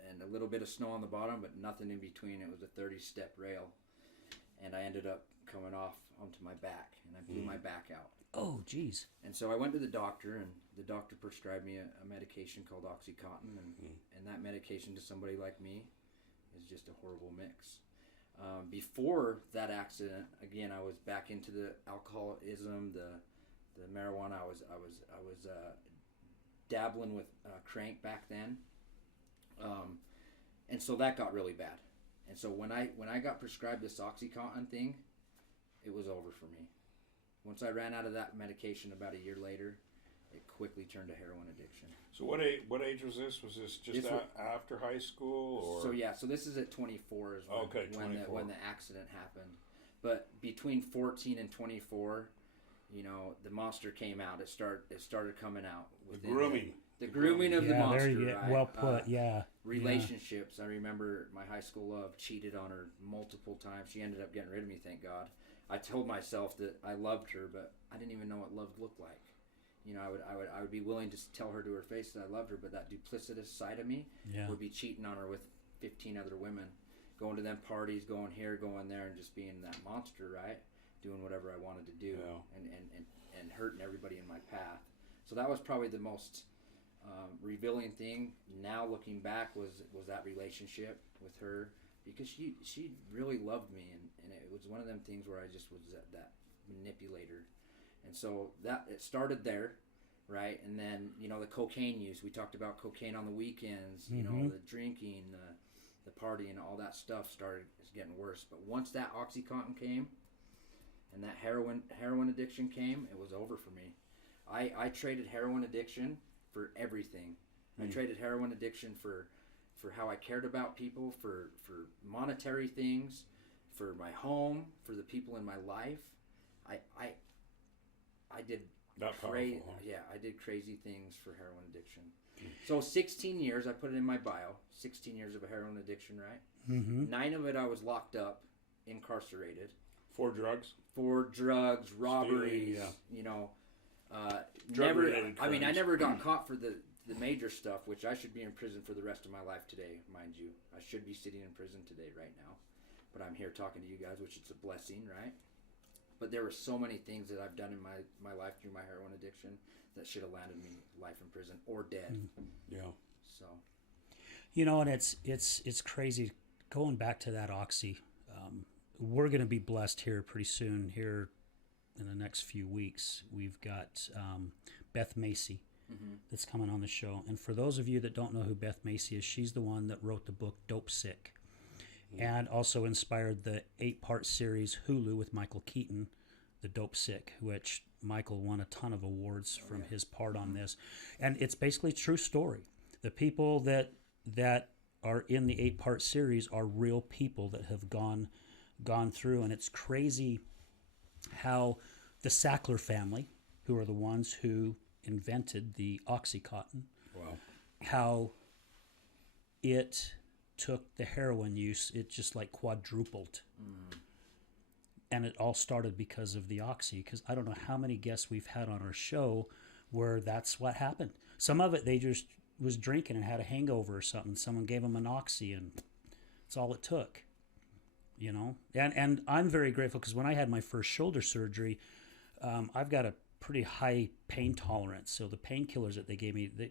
and a little bit of snow on the bottom, but nothing in between. It was a 30-step rail, and I ended up coming off onto my back, and I blew my back out. Oh, geez. And so I went to the doctor, and the doctor prescribed me a medication called Oxycontin, and that medication to somebody like me is just a horrible mix. Before that accident, again, I was back into the alcoholism, the marijuana. I was dabbling with crank back then, and so that got really bad. And so when I got prescribed this OxyContin thing, it was over for me. Once I ran out of that medication about a year later, quickly turned to heroin addiction. So what age was this? Was this just after high school, or? So this is at 24 is when the accident happened. But between 14 and 24, the monster came out. It started coming out. The grooming. The grooming of the monster. There you go. Right? Well put. Relationships. I remember my high school love cheated on her multiple times. She ended up getting rid of me, thank God. I told myself that I loved her, but I didn't even know what love looked like. I would be willing to tell her to her face that I loved her, but that duplicitous side of me would be cheating on her with 15 other women, going to them parties, going here, going there, and just being that monster, right? Doing whatever I wanted to do, and hurting everybody in my path. So that was probably the most revealing thing. Now looking back was that relationship with her, because she really loved me, and it was one of them things where I just was that manipulator. And so that it started there, right? And then the cocaine use. We talked about cocaine on the weekends. The drinking, the partying, all that stuff is getting worse. But once that OxyContin came, and that heroin addiction came, it was over for me. I traded heroin addiction for everything. I traded heroin addiction for how I cared about people, for monetary things, for my home, for the people in my life. I did crazy. Yeah, I did crazy things for heroin addiction. So 16 years, I put it in my bio. 16 years of a heroin addiction, right? 9 of it I was locked up, incarcerated. For drugs, robberies. Stealing, Drug-related crimes. I never got caught for the major stuff, which I should be in prison for the rest of my life today, mind you. I should be sitting in prison today, right now. But I'm here talking to you guys, which is a blessing, right? But there were so many things that I've done in my life through my heroin addiction that should have landed me life in prison or dead. Yeah. So. And it's crazy. Going back to that Oxy, we're going to be blessed here pretty soon. Here in the next few weeks, we've got Beth Macy that's coming on the show. And for those of you that don't know who Beth Macy is, she's the one that wrote the book Dope Sick. And also inspired the 8-part series Hulu with Michael Keaton, The Dope Sick, which Michael won a ton of awards from his part on this. And it's basically a true story. The people that are in the 8-part series are real people that have gone through. And it's crazy how the Sackler family, who are the ones who invented the OxyContin, how it took the heroin use, it just like quadrupled. And it all started because of the Oxy, because I don't know how many guests we've had on our show where that's what happened. Some of it, they just was drinking and had a hangover or something. Someone gave them an Oxy, and it's all it took, And I'm very grateful, because when I had my first shoulder surgery, I've got a pretty high pain tolerance. So the painkillers that they gave me, they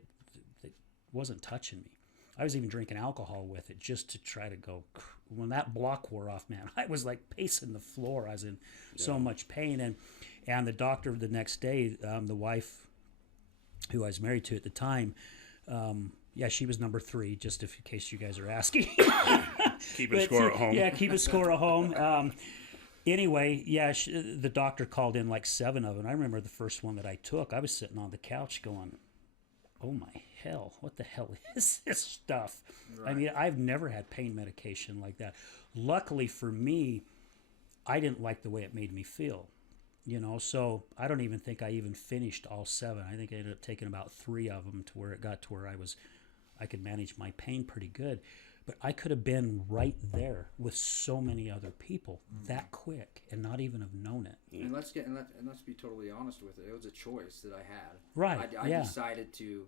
wasn't touching me. I was even drinking alcohol with it just to try to go. When that block wore off, man, I was like pacing the floor. I was in so much pain. And the doctor the next day, the wife who I was married to at the time, she was number 3, just in case you guys are asking. Keeping score at home. Yeah, keep a score at home. Anyway, the doctor called in like 7 of them. I remember the first one that I took, I was sitting on the couch going, oh my hell, what the hell is this stuff? Right. I mean, I've never had pain medication like that. Luckily for me, I didn't like the way it made me feel, so I don't even think I even finished all 7. I think I ended up taking about 3 of them to where it got to where I could manage my pain pretty good. But I could have been right there with so many other people that quick and not even have known it. And let's be totally honest with it. It was a choice that I had. Right. I decided to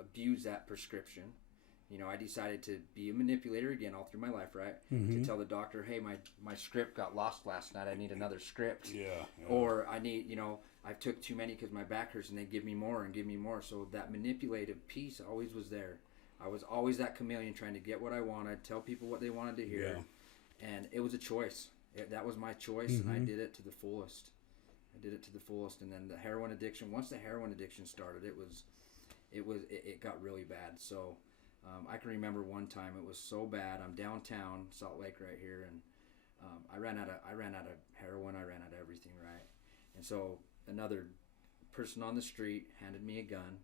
abuse that prescription. I decided to be a manipulator again all through my life, right? To tell the doctor, hey, my script got lost last night. I need another script. Yeah. Or I need, I took too many because my back hurts, and they give me more and give me more. So that manipulative piece always was there. I was always that chameleon trying to get what I wanted, tell people what they wanted to hear. Yeah. And it was a choice. That was my choice, and I did it to the fullest. And then the heroin addiction, once the heroin addiction started, it got really bad. So I can remember one time it was so bad. I'm downtown, Salt Lake right here, and I ran out of heroin. I ran out of everything, right? And so another person on the street handed me a gun,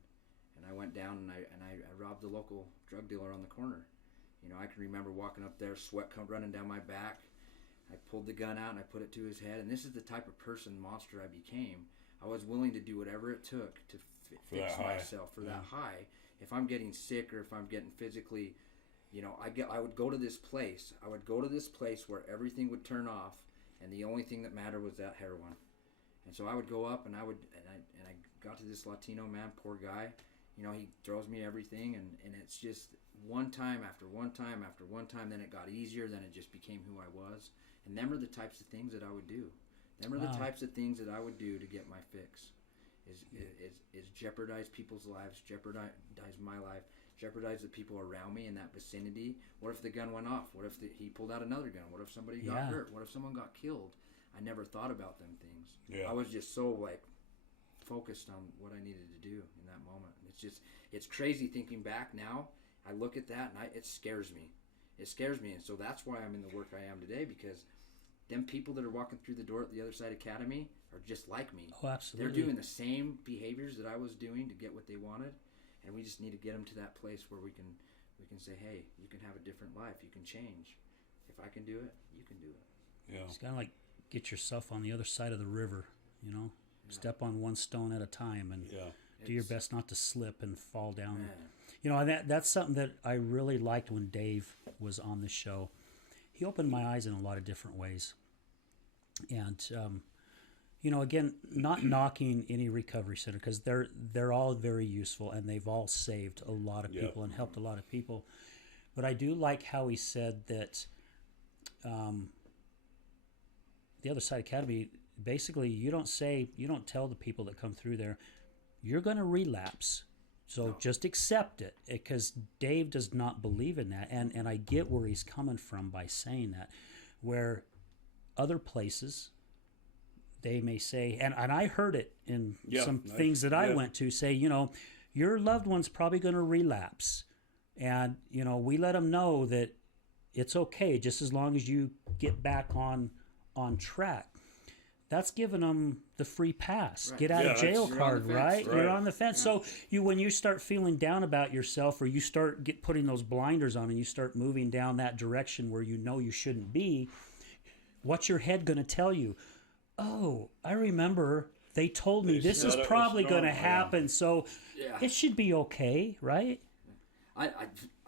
and I went down and I robbed the local drug dealer on the corner. You know, I can remember walking up there, sweat running down my back. I pulled the gun out and I put it to his head, and this is the type of monster I became. I was willing to do whatever it took to fix myself for that high. If I'm getting sick or if I'm getting physically, you know, I would go to this place. I would go to this place where everything would turn off, and the only thing that mattered was that heroin. And so I would go up and I got to this Latino man, poor guy. You know, he throws me everything, and it's just one time after one time after one time. Then it got easier. Then it just became who I was. And them are the types of things that I would do. Them are the types of things that I would do to get my fix. Is jeopardize people's lives, jeopardize my life, jeopardize the people around me in that vicinity. What if the gun went off? What if he pulled out another gun? What if somebody got hurt? What if someone got killed? I never thought about them things. I was just so focused on what I needed to do in that moment. It's crazy thinking back now. I look at that and it scares me. It scares me, and so that's why I'm in the work I am today, because them people that are walking through the door at the Other Side Academy are just like me. Oh, absolutely. They're doing the same behaviors that I was doing to get what they wanted, and we just need to get them to that place where we can say, hey, you can have a different life. You can change. If I can do it, you can do it. Yeah. It's kind of like get yourself on the other side of the river, you know? Step on one stone at a time and do your best not to slip and fall down. Man. You know, that's something that I really liked when Dave was on the show. He opened my eyes in a lot of different ways. And, you know, again, not knocking any recovery center, because they're all very useful and they've all saved a lot of people and helped a lot of people. But I do like how he said that the Other Side Academy, basically, you don't tell the people that come through there, you're going to relapse. So just accept it, because Dave does not believe in that. And I get where he's coming from by saying that, where other places, they may say, and I heard it in some things that I went to, say, you know, your loved one's probably going to relapse. And, you know, we let them know that it's okay just as long as you get back on track. That's giving them the free pass, get out of jail card, right? You're on the fence. So when you start feeling down about yourself, or you start putting those blinders on and you start moving down that direction where you know you shouldn't be, what's your head going to tell you? Oh, I remember they told me this is probably going to happen, so it should be okay, right? I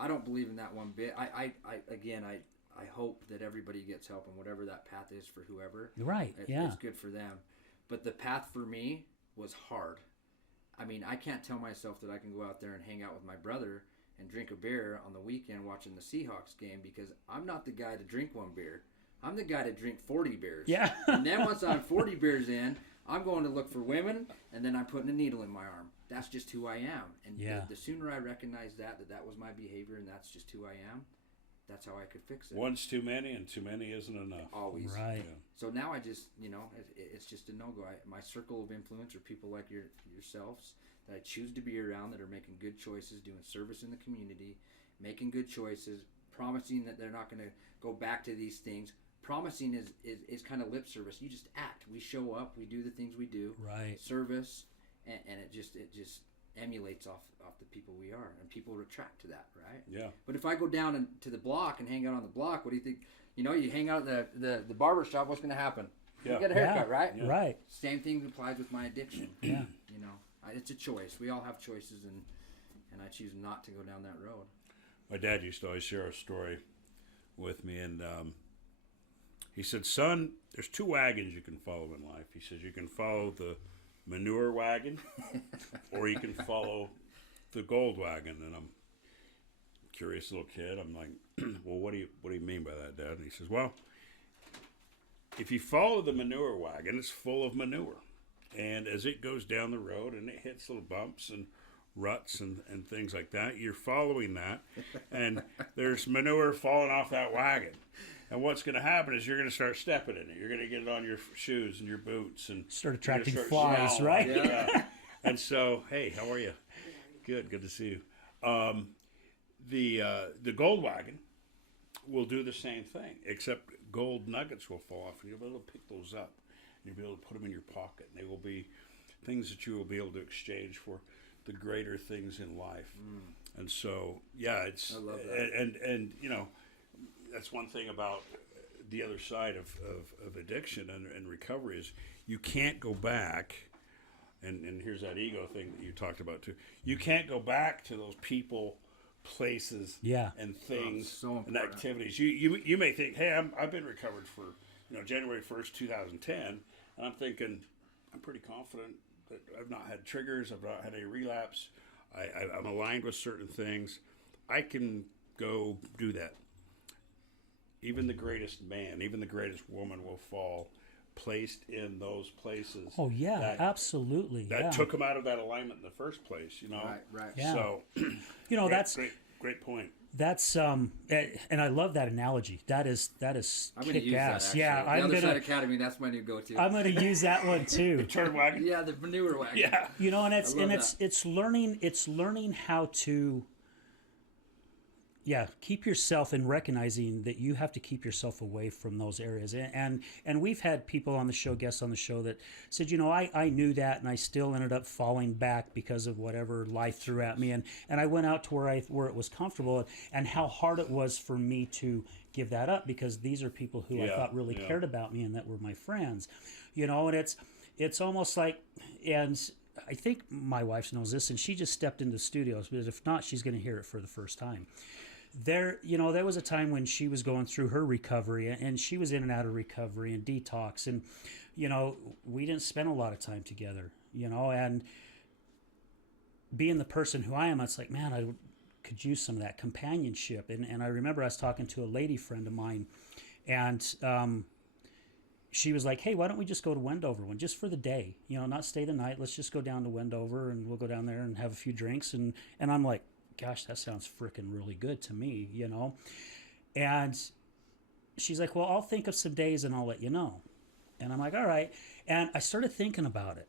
don't believe in that one bit. I hope that everybody gets help, and whatever that path is for whoever. Right, It's good for them. But the path for me was hard. I mean, I can't tell myself that I can go out there and hang out with my brother and drink a beer on the weekend watching the Seahawks game, because I'm not the guy to drink one beer. I'm the guy to drink 40 beers. Yeah. And then once I'm 40 beers in, I'm going to look for women, and then I'm putting a needle in my arm. That's just who I am. And the sooner I recognize that was my behavior and that's just who I am, that's how I could fix it. One's too many, and too many isn't enough. Always. Right. Yeah. So now I just, you know, it's just a no-go. My circle of influence are people like yourselves that I choose to be around, that are making good choices, doing service in the community, making good choices, promising that they're not going to go back to these things. Promising is kind of lip service. You just act. We show up. We do the things we do. Right. Service, and it just emulates off the people we are, and people retract to that, right? Yeah. But if I go down to the block and hang out on the block, what do you think? You know, you hang out at the barber shop, what's going to happen? Yeah. You get a haircut, right? Yeah. Right. Same thing applies with my addiction. Yeah. You know, it's a choice. We all have choices, and I choose not to go down that road. My dad used to always share a story with me, and he said, son, there's two wagons you can follow in life. He says, you can follow the manure wagon, or you can follow the gold wagon. And I'm a curious little kid. I'm like, well, what do you mean by that, Dad? And he says, well, if you follow the manure wagon, it's full of manure. And as it goes down the road and it hits little bumps and ruts and things like that, you're following that, and there's manure falling off that wagon. And what's going to happen is you're going to start stepping in it. You're going to get it on your shoes and your boots, and start attracting flies, right? Yeah. And so, hey, how are you? Good to see you. The gold wagon will do the same thing, except gold nuggets will fall off, and you'll be able to pick those up, and you'll be able to put them in your pocket, and they will be things that you will be able to exchange for the greater things in life. And so, yeah, it's I love that. and you know, that's one thing about the other side of addiction and recovery is you can't go back. And here's that ego thing that you talked about too. You can't go back to those people, places, Yeah. and things so and important. activities. You may think, hey, I've been recovered for January 1st, 2010, and I'm thinking I'm pretty confident that I've not had triggers, I've not had any relapse, I'm aligned with certain things. I can go do that. Even the greatest man, even the greatest woman will fall, placed in those places. Oh yeah, that, absolutely. that took them out of that alignment in the first place. Right. Yeah. So, that's great point. That's and I love that analogy. That is I'm going to kick use ass. that, actually. Yeah, the I'm Other Side gonna Academy, that's my new go-to. I'm gonna use that one too. Turn wagon. Yeah, the manure wagon. Yeah. And I love it's learning how to keep yourself and recognizing that you have to keep yourself away from those areas. And we've had people on the show, guests on the show, that said, I knew that, and I still ended up falling back because of whatever life threw at me. And I went out to where it was comfortable, and how hard it was for me to give that up, because these are people who I thought really cared about me and that were my friends, and it's almost like, and I think my wife knows this, and she just stepped into the studios, but if not, she's going to hear it for the first time. There was a time when she was going through her recovery, and she was in and out of recovery and detox, and we didn't spend a lot of time together, and being the person who I am, it's like, man, I could use some of that companionship. And I remember I was talking to a lady friend of mine, and she was like, hey, why don't we just go to Wendover one just for the day, not stay the night, let's just go down to Wendover, and we'll go down there and have a few drinks. And I'm like, gosh, that sounds freaking really good to me, And she's like, well, I'll think of some days and I'll let you know. And I'm like, all right. And I started thinking about it.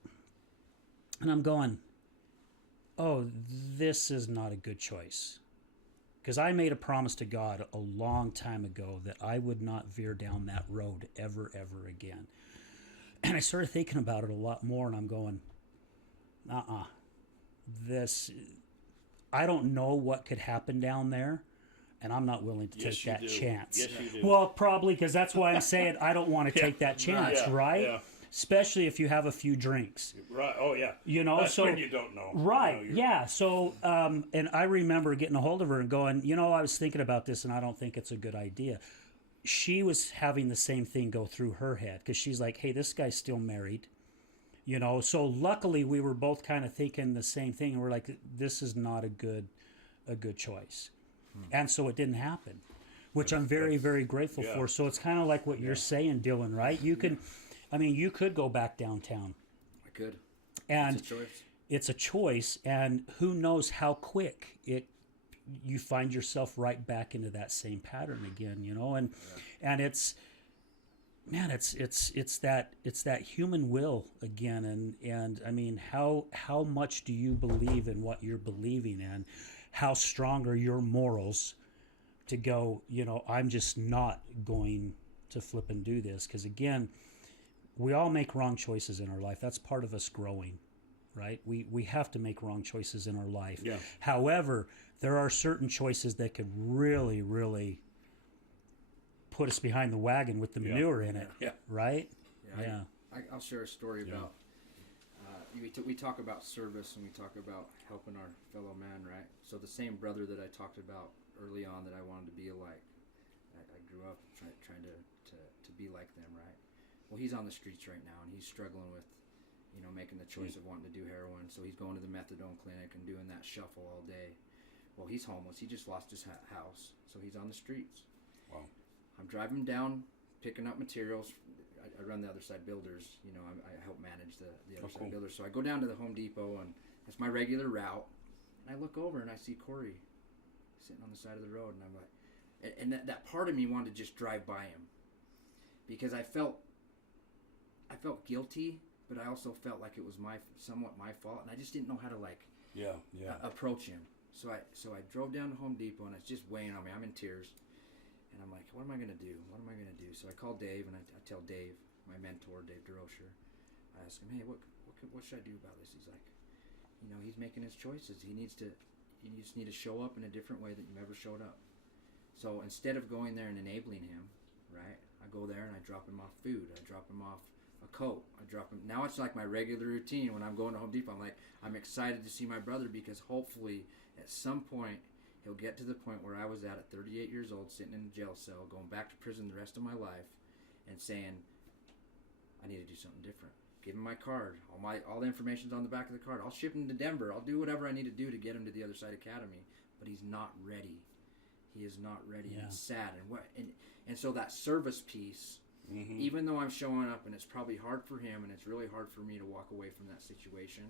And I'm going, oh, this is not a good choice. Because I made a promise to God a long time ago that I would not veer down that road ever, ever again. And I started thinking about it a lot more, and I'm going, I don't know what could happen down there, and I'm not willing to take that chance. Yes, you do. Well, probably, because that's why I'm saying I don't want to take that chance, right? Yeah. Especially if you have a few drinks. Right. Oh, yeah. That's so when you don't know. Right. Yeah. So, and I remember getting a hold of her and going, I was thinking about this, and I don't think it's a good idea. She was having the same thing go through her head, because she's like, hey, this guy's still married. So luckily we were both kind of thinking the same thing, and we're like, this is not a good choice. And so it didn't happen, which I'm very, very grateful for. So it's kind of like what you're saying, Dylan, right? You could go back downtown. I could. And It's a choice. it's a choice, and who knows how quick you find yourself right back into that same pattern again, and it's, man, it's that human will again, and I mean, how much do you believe in what you're believing in? How strong are your morals to go, I'm just not going to flip and do this? Because again, we all make wrong choices in our life. That's part of us growing, right? We have to make wrong choices in our life. Yeah. However, there are certain choices that could really, really put us behind the wagon with the manure in it, right? Yeah. I'll share a story about. We talk about service, and we talk about helping our fellow man, right? So the same brother that I talked about early on that I wanted to be like, I grew up trying to be like them, right? Well, he's on the streets right now, and he's struggling with, making the choice of wanting to do heroin. So he's going to the methadone clinic and doing that shuffle all day. Well, he's homeless. He just lost his house, so he's on the streets. Wow. I'm driving down, picking up materials. I run the Other Side Builders. I help manage the Other Side Builders. So I go down to the Home Depot, and it's my regular route. And I look over, and I see Corey sitting on the side of the road, and I'm like, and that part of me wanted to just drive by him, because I felt guilty, but I also felt like it was somewhat my fault, and I just didn't know how to approach him. So I drove down to Home Depot, and it's just weighing on me. I'm in tears. And I'm like, what am I going to do? What am I going to do? So I call Dave, and I tell Dave, my mentor, Dave DeRocher. I ask him, hey, what what should I do about this? He's like, you know, he's making his choices. You just need to show up in a different way that you never showed up. So instead of going there and enabling him, right, I go there and I drop him off food. I drop him off a coat. I drop him. Now it's like my regular routine when I'm going to Home Depot. I'm excited to see my brother because hopefully at some point he'll get to the point where I was at 38 years old, sitting in a jail cell, going back to prison the rest of my life, and saying, I need to do something different. Give him my card. All the information's on the back of the card. I'll ship him to Denver. I'll do whatever I need to do to get him to the Other Side Academy. But he's not ready. He is not ready. Yeah. And it's sad. And so that service piece, even though I'm showing up and it's probably hard for him and it's really hard for me to walk away from that situation,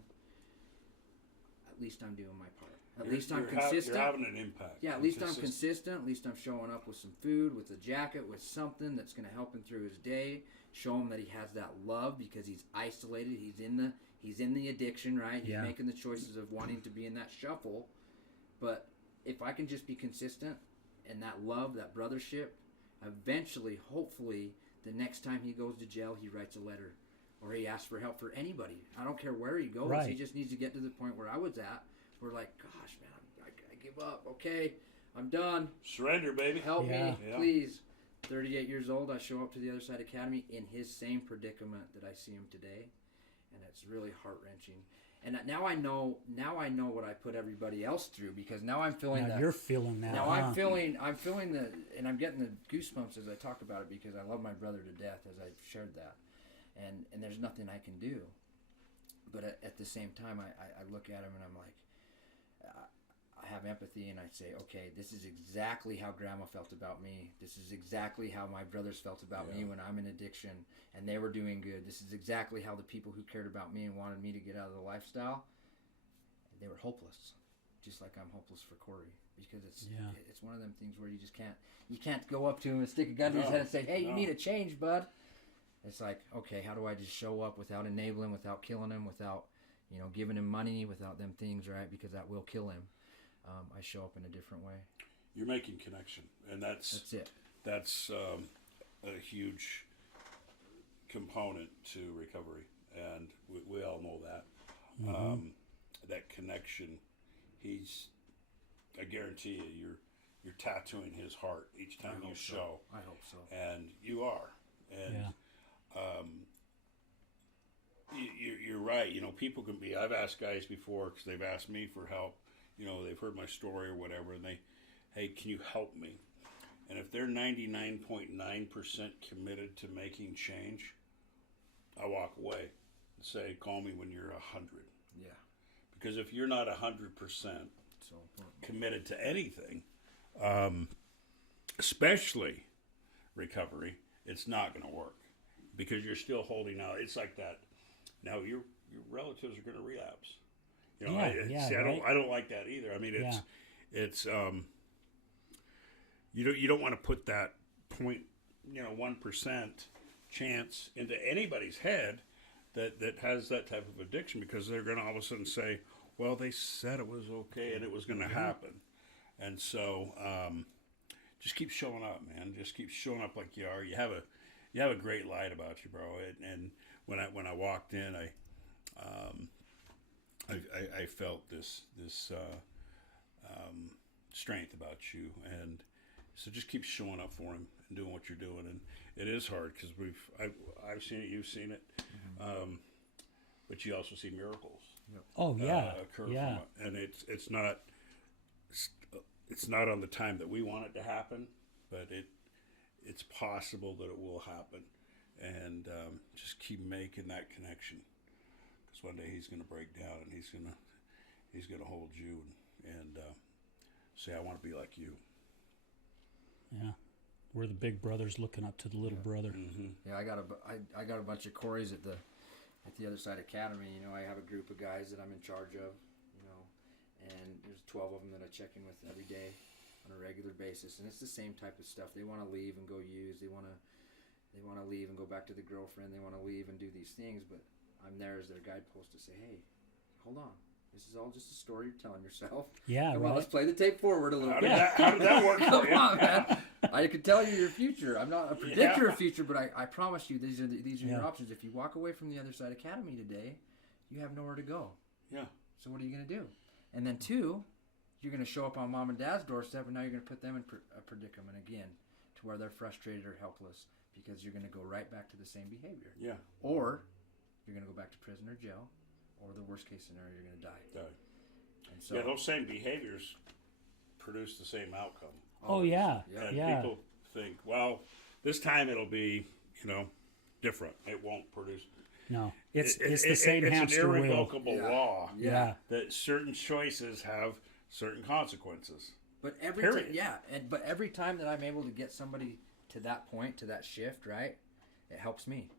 at least I'm doing my part. At least I'm consistent. You're having an impact. Yeah, at least I'm consistent. At least I'm showing up with some food, with a jacket, with something that's going to help him through his day. Show him that he has that love because he's isolated. He's in the addiction, right? He's making the choices of wanting to be in that shuffle. But if I can just be consistent and that love, that brothership, eventually, hopefully, the next time he goes to jail, he writes a letter or he asks for help for anybody. I don't care where he goes. Right. He just needs to get to the point where I was at. We're like, gosh, man, I give up. Okay, I'm done. Surrender, baby. Help me, Yeah. please. 38 years old, I show up to the Other Side Academy in his same predicament that I see him today, and it's really heart-wrenching. And now I know what I put everybody else through because now I'm feeling Now that. you're feeling that. Now huh? I'm feeling the, and I'm getting the goosebumps as I talk about it because I love my brother to death as I've shared that, and there's nothing I can do. But at the same time, I look at him and I'm like, I have empathy and I say, okay, this is exactly how Grandma felt about me. This is exactly how my brothers felt about me when I'm in addiction and they were doing good. This is exactly how the people who cared about me and wanted me to get out of the lifestyle, they were hopeless, just like I'm hopeless for Corey. Because it's one of them things where you just can't go up to him and stick a gun to his head and say, hey, you need a change, bud. It's like, okay, how do I just show up without enabling, without killing him, without giving him money, without them things, right? Because that will kill him. I show up in a different way. You're making connection, and that's it. That's a huge component to recovery, and we all know that. That connection. I guarantee you're tattooing his heart each time you show. I hope so. And you are, and you're right. People can be. I've asked guys before because they've asked me for help. They've heard my story or whatever, and hey, can you help me? And if they're 99.9% committed to making change, I walk away and say, call me when you're 100. Yeah. Because if you're not 100% So important. committed to anything, especially recovery, it's not going to work because you're still holding out. It's like that. Now your relatives are going to relapse. I don't like that either. I mean, it's you don't want to put that 1% chance into anybody's head that has that type of addiction because they're going to all of a sudden say, well, they said it was okay and it was going to happen. And so just keep showing up, man. Just keep showing up like you are. You have a great light about you, bro. And when I walked in, I felt this strength about you, and so just keep showing up for him and doing what you're doing. And it is hard because I've seen it, you've seen it, but you also see miracles. Yep. Oh yeah, occur from it. And it's not on the time that we want it to happen, but it's possible that it will happen, and just keep making that connection. Because one day he's going to break down and he's going to hold you and say, I want to be like you. Yeah, we're the big brothers looking up to the little brother. Mm-hmm. Yeah, I got a bunch of Corys at the Other Side Academy. I have a group of guys that I'm in charge of. And there's 12 of them that I check in with every day on a regular basis, and it's the same type of stuff. They want to leave and go use. They want to leave and go back to the girlfriend. They want to leave and do these things, but I'm there as their guidepost to say, hey, hold on. This is all just a story you're telling yourself. Yeah, Come right. on, let's play the tape forward a little bit. How did that work for Come you? on, man. I could tell you your future. I'm not a predictor of future, but I promise you these are your options. If you walk away from the Other Side Academy today, you have nowhere to go. Yeah. So what are you going to do? And then 2, you're going to show up on mom and dad's doorstep, and now you're going to put them in a predicament again to where they're frustrated or helpless because you're going to go right back to the same behavior. Yeah. Or you're going to go back to prison or jail, or the worst case scenario, you're going to die. And so, Yeah, those same behaviors produce the same outcome. Oh yeah, And yeah. people think, well, this time it'll be, different. It won't produce. No, it's the same it's hamster an wheel. irrevocable law Yeah. that certain choices have certain consequences. But every Period. but every time that I'm able to get somebody to that point, to that shift, right, it helps me.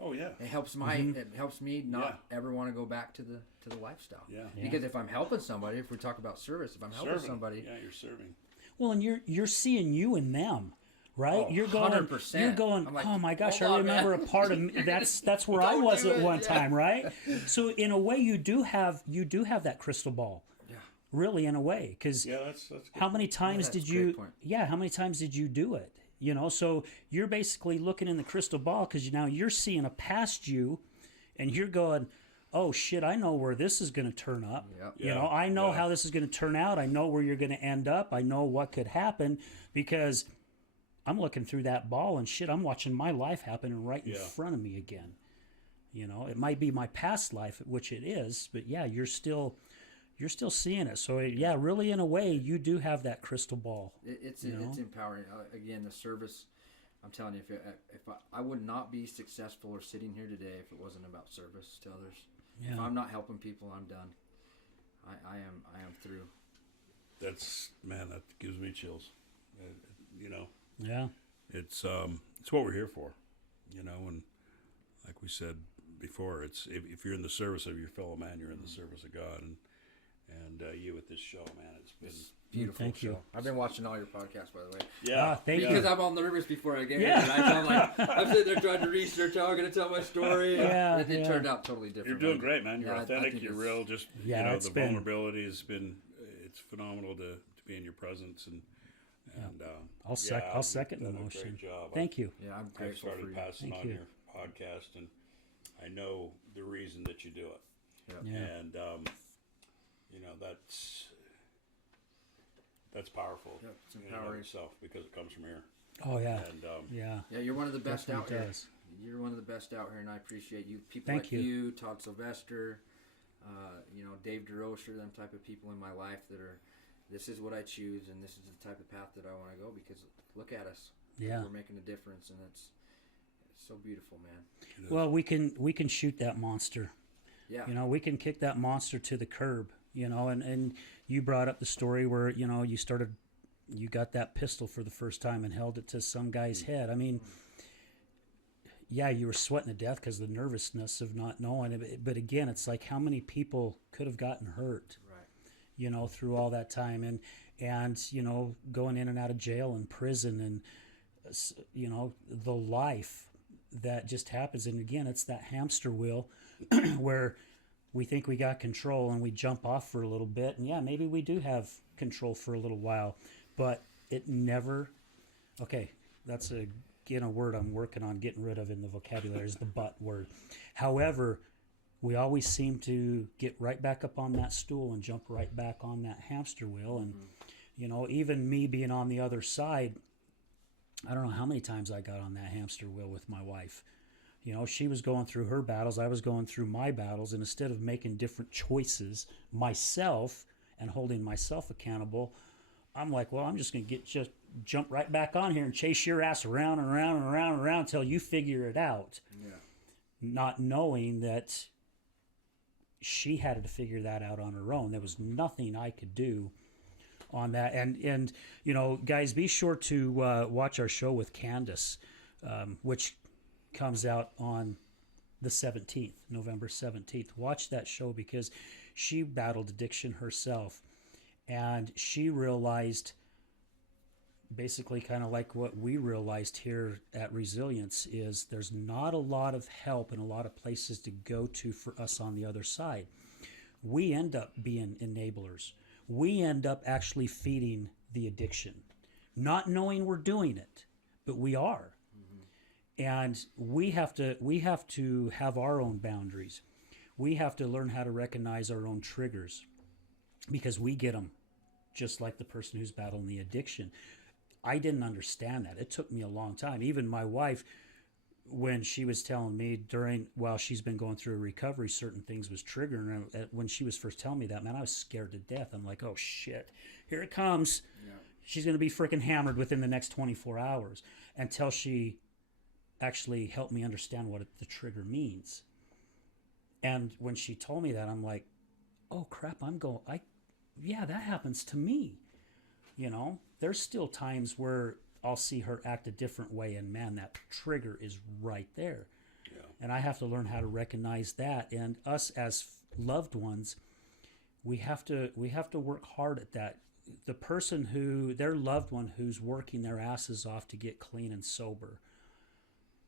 Oh yeah. It helps it helps me not ever want to go back to the lifestyle. Yeah. Because if I'm helping somebody, if we talk about service, if I'm helping Serving. somebody, Yeah, you're serving. Well, and you're seeing you in them, right? Oh, you're going, 100%. You're going. I'm like, oh my gosh, hold I on, remember man. a part of me. That's where I Don't was do at it, one yeah. time, right? So in a way, you do have that crystal ball. Yeah. Really, in a way, because Yeah, that's good. how many times that's did a great you? point. Yeah, how many times did you do it? So you're basically looking in the crystal ball because now you're seeing a past you, and you're going, oh shit, I know where this is going to turn up. Yep. Yeah, I know yeah. how this is going to turn out. I know where you're going to end up. I know what could happen because I'm looking through that ball and shit, I'm watching my life happen right in Yeah. front of me again. It might be my past life, which it is, but yeah, you're still seeing it. So yeah, really in a way, you do have that crystal ball. It's empowering. Again, the service. I'm telling you, if I would not be successful or sitting here today if it wasn't about service to others. Yeah. If I'm not helping people, I'm done. I am through. That gives me chills. Yeah. It's what we're here for, and like we said before, it's if you're in the service of your fellow man, you're in the service of God, and you with this show, man, it's been Beautiful Thank show. you. I've been watching all your podcasts, by the way. yeah. Thank you. Because I'm all nervous before I get Yeah. here. Tonight, so I'm sitting there trying to research how I'm going to tell my story. Yeah, It yeah. turned out totally different. You're doing great, man. You're Yeah, I authentic. think You're it's- real. Just Yeah, it's the been- vulnerability has been. It's phenomenal to be in your presence and. I'll second the you've done a motion. Great job. Thank you. Yeah, I'm I've grateful for started you. passing Thank on you. your podcast, and I know the reason that you do it. Yeah. Yeah. And that's powerful. Yeah, it's in and of empowering. itself because it comes from here. Oh yeah. And Yeah. Yeah, you're one of the best out Definitely here. does. You're one of the best out here, and I appreciate you. People Thank like you. you, Todd Sylvester, Dave DeRocher, them type of people in my life that are, this is what I choose, and this is the type of path that I want to go, because look at us. Yeah. We're making a difference, and it's so beautiful, man. Well, we can shoot that monster. Yeah. We can kick that monster to the curb. And you brought up the story where you got that pistol for the first time and held it to some guy's head. I mean, yeah, you were sweating to death because of the nervousness of not knowing. But again, it's like how many people could have gotten hurt, Right. through all that time, and going in and out of jail and prison, and the life that just happens. And again, it's that hamster wheel where we think we got control and we jump off for a little bit, and yeah, maybe we do have control for a little while, but it never. Okay, that's a word I'm working on getting rid of in the vocabulary is the but word. However, we always seem to get right back up on that stool and jump right back on that hamster wheel. And, even me being on the other side, I don't know how many times I got on that hamster wheel with my wife. She was going through her battles. I was going through my battles. And instead of making different choices myself and holding myself accountable, I'm like, well, I'm just going to jump right back on here and chase your ass around and around and around and around until you figure it out. Yeah. Not knowing that she had to figure that out on her own. There was nothing I could do on that. And guys, be sure to watch our show with Candace, which comes out on the 17th, November 17th. Watch that show because she battled addiction herself. And she realized basically kind of like what we realized here at Resilience is there's not a lot of help and a lot of places to go to for us on the other side. We end up being enablers. We end up actually feeding the addiction, not knowing we're doing it, but we are. And we have to have our own boundaries. we have to learn how to recognize our own triggers, because we get them just like the person who's battling the addiction. I didn't understand that. It took me a long time. Even my wife, when she was telling me while she's been going through a recovery, certain things was triggering her. When she was first telling me that, man, I was scared to death. I'm like, oh shit, here it comes. Yeah. She's going to be freaking hammered within the next 24 hours, until she actually helped me understand what the trigger means. And when she told me that, I'm like, oh crap, yeah, that happens to me. You know, there's still times where I'll see her act a different way, and man, that trigger is right there. Yeah. And I have to learn how to recognize that. And us as loved ones, we have to work hard at that. The person their loved one who's working their asses off to get clean and sober,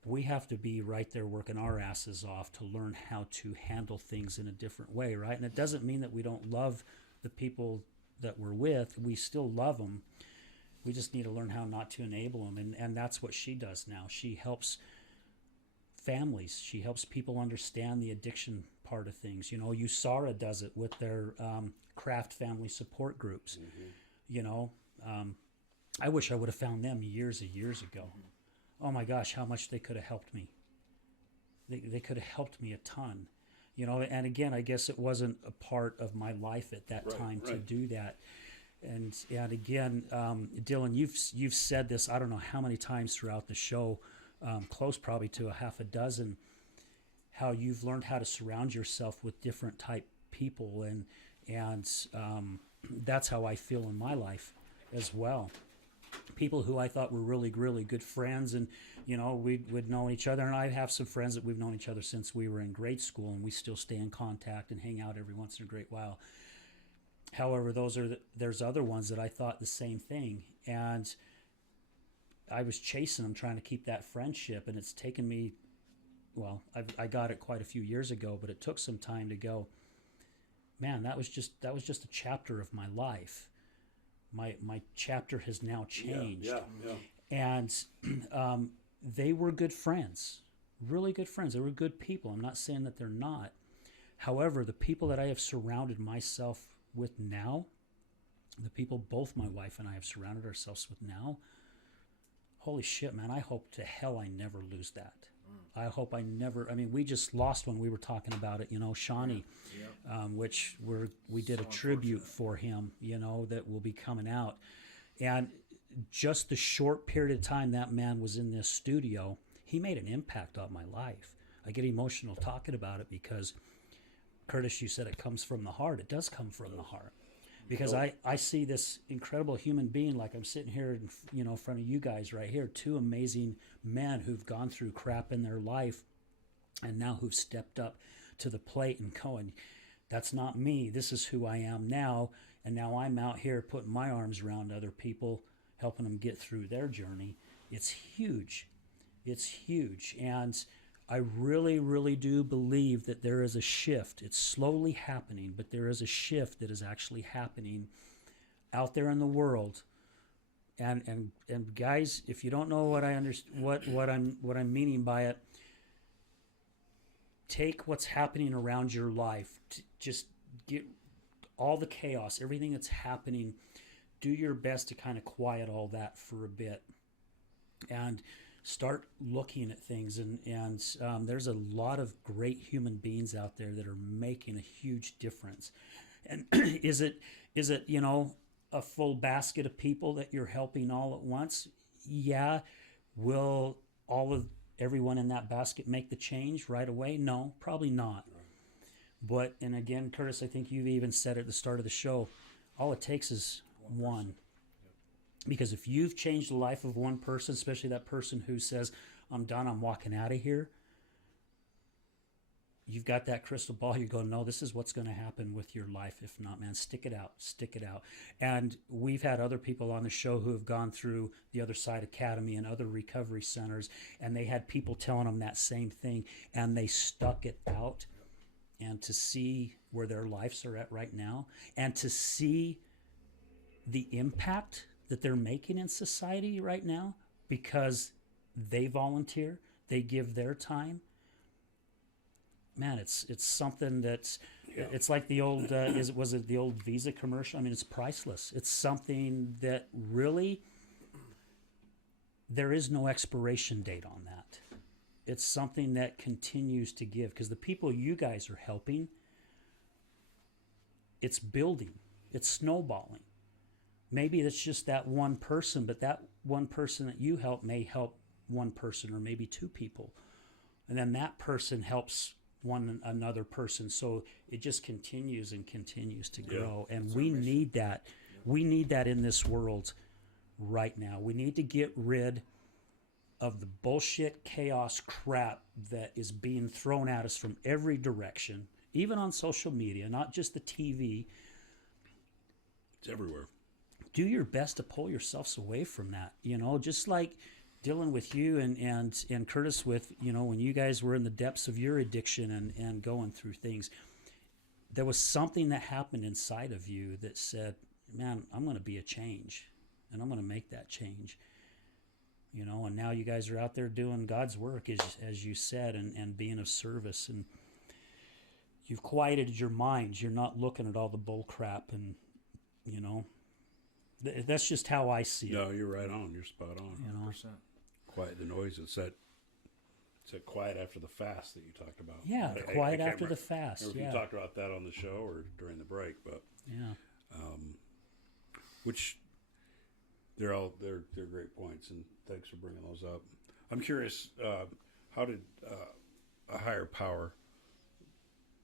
we have to be right there working our asses off to learn how to handle things in a different way, right? And it doesn't mean that we don't love the people that we're with. We still love them. We just need to learn how not to enable them. And that's what she does now. She helps families. She helps people understand the addiction part of things. You know, USARA does it with their craft family support groups. Mm-hmm. You know, I wish I would have found them years and years ago. Mm-hmm. Oh my gosh, how much they could have helped me. They could have helped me a ton. You know, and again, I guess it wasn't a part of my life at that time to do that. And again, Dylan, you've said this, I don't know how many times throughout the show, close probably to a half a dozen, how you've learned how to surround yourself with different type people, and that's how I feel in my life as well. People who I thought were really, really good friends, and you know, we'd known each other, and I have some friends that we've known each other since we were in grade school, and we still stay in contact and hang out every once in a great while. However, there's other ones that I thought the same thing, and I was chasing them, trying to keep that friendship, and it's taken me, well, I got it quite a few years ago, but it took some time to go, man, that was just a chapter of my life. My chapter has now changed. Yeah. And they were good friends, really good friends. They were good people. I'm not saying that they're not. However, the people that I have surrounded myself with now, the people both my wife and I have surrounded ourselves with now, holy shit, man, I hope to hell I never lose that. I hope I never, I mean, we just lost one. We were talking about it, you know, Shawnee, which we did a tribute for him, you know, that will be coming out. And just the short period of time that man was in this studio, he made an impact on my life. I get emotional talking about it because, Curtis, you said it comes from the heart. It does come from the heart. Because I see this incredible human being, like I'm sitting here, in front of you guys right here, two amazing men who've gone through crap in their life and now who've stepped up to the plate and going, that's not me. This is who I am now. And now I'm out here putting my arms around other people, helping them get through their journey. It's huge. It's huge. And I really, really do believe that there is a shift. It's slowly happening, but there is a shift that is actually happening out there in the world. And guys, if you don't know what I'm meaning by it, take what's happening around your life. Just get all the chaos, everything that's happening. Do your best to kind of quiet all that for a bit, and start looking at things, and there's a lot of great human beings out there that are making a huge difference. And is it a full basket of people that you're helping all at once? Yeah. Will everyone in that basket make the change right away? No, probably not. But, and again, Curtis, I think you've even said at the start of the show, all it takes is one. Because if you've changed the life of one person, especially that person who says, I'm done, I'm walking out of here, you've got that crystal ball. You go, no, this is what's going to happen with your life. If not, man, stick it out. And we've had other people on the show who have gone through the Other Side Academy and other recovery centers, and they had people telling them that same thing, and they stuck it out. And to see where their lives are at right now, and to see the impact that they're making in society right now because they volunteer, they give their time. man, it's something that's it's like the old was it the old Visa commercial? I mean, it's priceless. It's something that really there is no expiration date on that. It's something that continues to give, because the people you guys are helping, it's building, it's snowballing. Maybe it's just that one person, but that one person that you help may help one person or maybe two people. And then that person helps another person. So it just continues and continues to grow. And we need that. We need that in this world right now. We need to get rid of the bullshit, chaos, crap that is being thrown at us from every direction, even on social media, not just the TV. It's everywhere. Do your best to pull yourselves away from that. Just like Dylan with you and Curtis with, when you guys were in the depths of your addiction and going through things, there was something that happened inside of you that said, man, I'm going to be a change, and I'm going to make that change. And now you guys are out there doing God's work, as you said, and being of service. And you've quieted your minds. You're not looking at all the bull crap, and, that's just how I see it. No, you're right on. You're spot on. 100%. Quiet the noise. It's that quiet after the fast that you talked about. Yeah, quiet after the fast. If you talked about that on the show or during the break, but which they're great points, and thanks for bringing those up. I'm curious, how did a higher power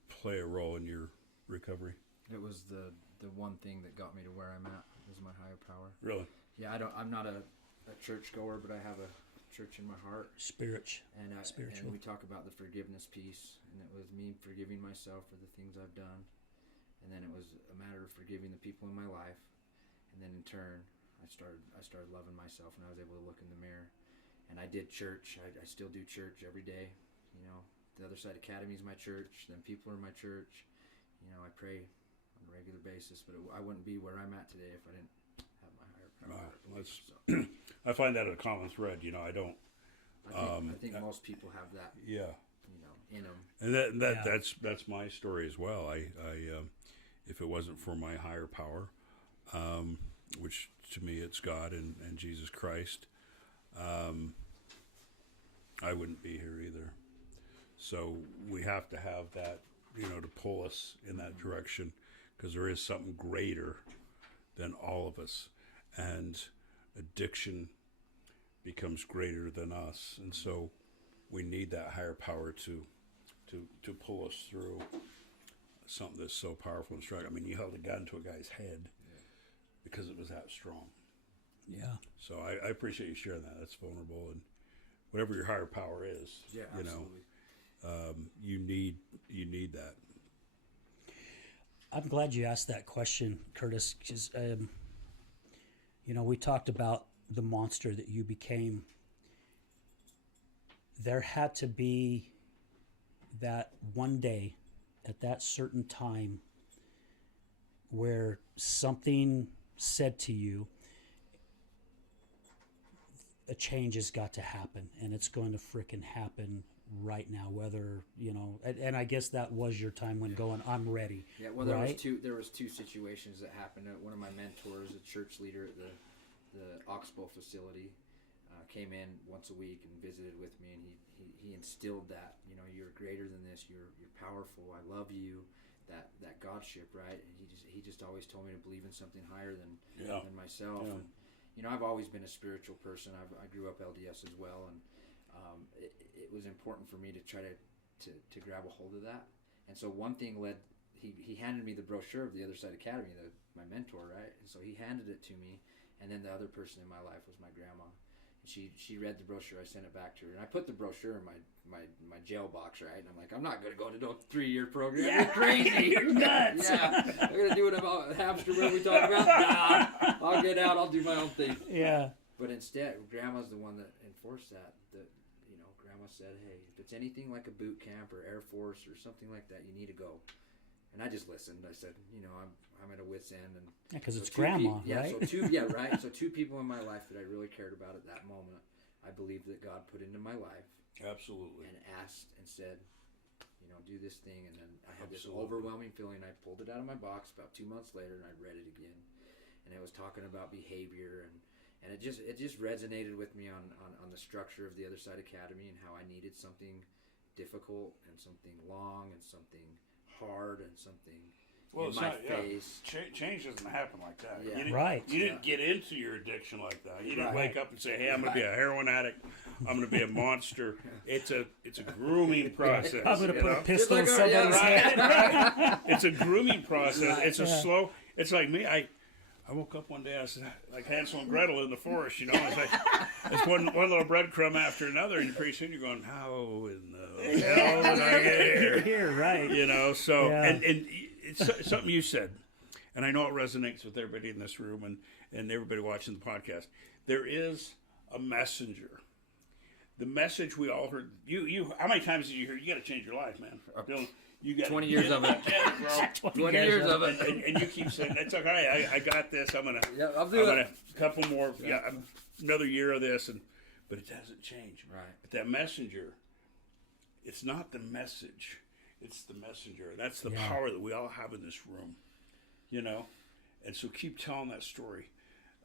play a role in your recovery? It was the one thing that got me to where I'm at, is my higher power. Really? Yeah, I'm not a church goer, but I have a church in my heart. Spiritual. And we talk about the forgiveness piece, and it was me forgiving myself for the things I've done, and then it was a matter of forgiving the people in my life, and then in turn I started loving myself, and I was able to look in the mirror. And I did church. I still do church every day. The Other Side Academy is my church. Then people are my church. I pray on a regular basis, but I wouldn't be where I'm at today if I didn't have my higher power. I find that a common thread. I don't. I think most people have that. Yeah. In them. And that's my story as well. I if it wasn't for my higher power, which to me it's God and Jesus Christ, I wouldn't be here either. So we have to have that, to pull us in that direction, because there is something greater than all of us, and addiction becomes greater than us, and so we need that higher power to pull us through something that's so powerful and strong. I mean, you held a gun to a guy's head because it was that strong. Yeah. So I appreciate you sharing that. That's vulnerable, and whatever your higher power is, Absolutely. You need that. I'm glad you asked that question, Curtis, because we talked about the monster that you became. There had to be that one day at that certain time where something said to you, a change has got to happen, and it's going to frickin' happen right now, whether, and I guess that was your time when going, I'm ready. Yeah, well, there was two situations that happened. One of my mentors, a church leader at the Oxbow facility, came in once a week and visited with me, and he instilled that, you're greater than this, you're powerful, I love you, that Godship, right? And he just always told me to believe in something higher than myself. Yeah. And I've always been a spiritual person. I grew up LDS as well, and it was important for me to try to grab a hold of that. And so one thing led. He handed me the brochure of the Other Side Academy, my mentor, right? And so he handed it to me, and then the other person in my life was my grandma. She read the brochure. I sent it back to her, and I put the brochure in my jail box, right? And I'm like, I'm not going to go to no 3-year program. Yeah. You're crazy. You're nuts. Yeah, I'm going to do it about hamster where we talk about. Nah, I'll get out. I'll do my own thing. Yeah. But instead, Grandma's the one that enforced that. Grandma said, hey, if it's anything like a boot camp or Air Force or something like that, you need to go. And I just listened. I said, I'm at a wit's end, and because it's Grandma, right? Right. So two people in my life that I really cared about at that moment, I believe that God put into my life. Absolutely. And asked and said, do this thing. And then I had Absolutely. this overwhelming feeling. I pulled it out of my box about 2 months later, and I read it again, and it was talking about behavior, and it just resonated with me on the structure of the Other Side Academy and how I needed something difficult and something long and something hard and something in it's my not, face. Change doesn't happen like that. Yeah. You didn't, Right. You didn't get into your addiction like that. You didn't Right. wake up and say, "Hey, I'm going to be a heroin addict. I'm going to be a monster." It's a grooming process. I'm going to you put know? a pistol in Just like somebody's head. Right. It's a grooming process. It's a slow. It's like me. I woke up one day. I was like Hansel and Gretel in the forest. It's like it's one little breadcrumb after another, and pretty soon you're going, "How in the hell did I get here?" Right. So Yeah. and it's something you said, and I know it resonates with everybody in this room and everybody watching the podcast. There is a messenger. The message we all heard. You how many times did you hear? You got to change your life, man. Dylan, you got 20 years of it. Get it, bro. 20 years of it. And you keep saying, "It's okay. I got this. I'm gonna I'll do it. a couple more. Yeah, another year of this." But it doesn't change. Right. But that messenger, it's not the message. It's the messenger. That's the power that we all have in this room. And so keep telling that story.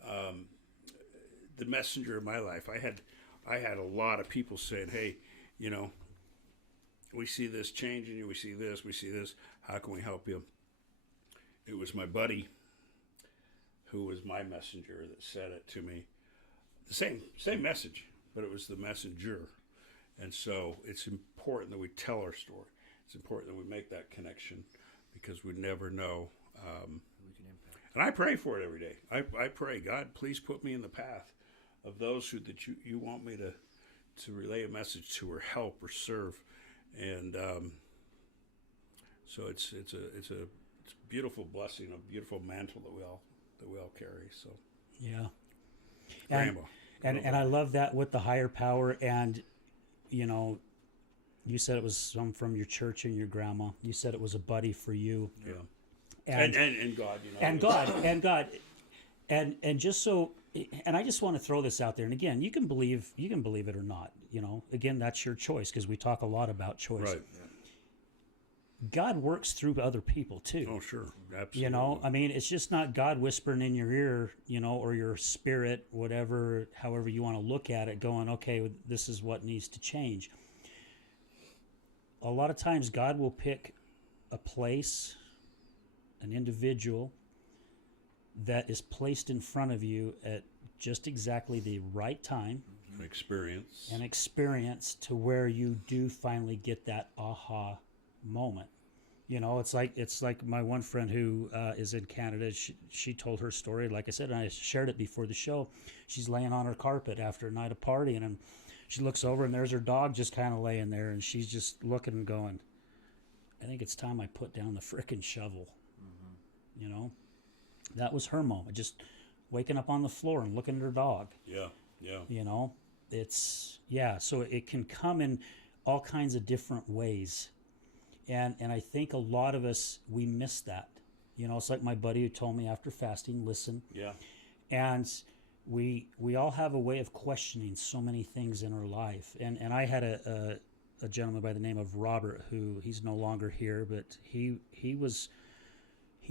The messenger of my life. I had a lot of people saying, "Hey, we see this change in you. We see this. How can we help you?" It was my buddy who was my messenger that said it to me. The same message, but it was the messenger. And so it's important that we tell our story. It's important that we make that connection because we never know. We can impact. And I pray for it every day. I pray, God, please put me in the path of those that you want me to relay a message to or help or serve. And so it's a beautiful blessing, a beautiful mantle that we all carry. So Yeah. Grandma. And I love that with the higher power. And, you said it was some from your church and your grandma. You said it was a buddy for you. Yeah. And God, and just so, and I just want to throw this out there. And again, you can believe it or not. Again, that's your choice because we talk a lot about choice. Right. God works through other people too. Oh, sure. Absolutely. I mean, it's just not God whispering in your ear, or your spirit, whatever, however you want to look at it, going, okay, this is what needs to change. A lot of times God will pick a place, an individual that is placed in front of you at just exactly the right time An experience. to where you do finally get that aha moment. It's like my one friend who is in Canada. She told her story. Like I said, and I shared it before the show. She's laying on her carpet after a night of partying, and she looks over, and there's her dog just kind of laying there, and she's just looking and going, I think it's time I put down the frickin' shovel. Mm-hmm. That was her moment, just waking up on the floor and looking at her dog. Yeah. So it can come in all kinds of different ways. And I think a lot of us, we miss that. It's like my buddy who told me after fasting, listen. Yeah. And we all have a way of questioning so many things in our life. And I had a gentleman by the name of Robert who, he's no longer here, but he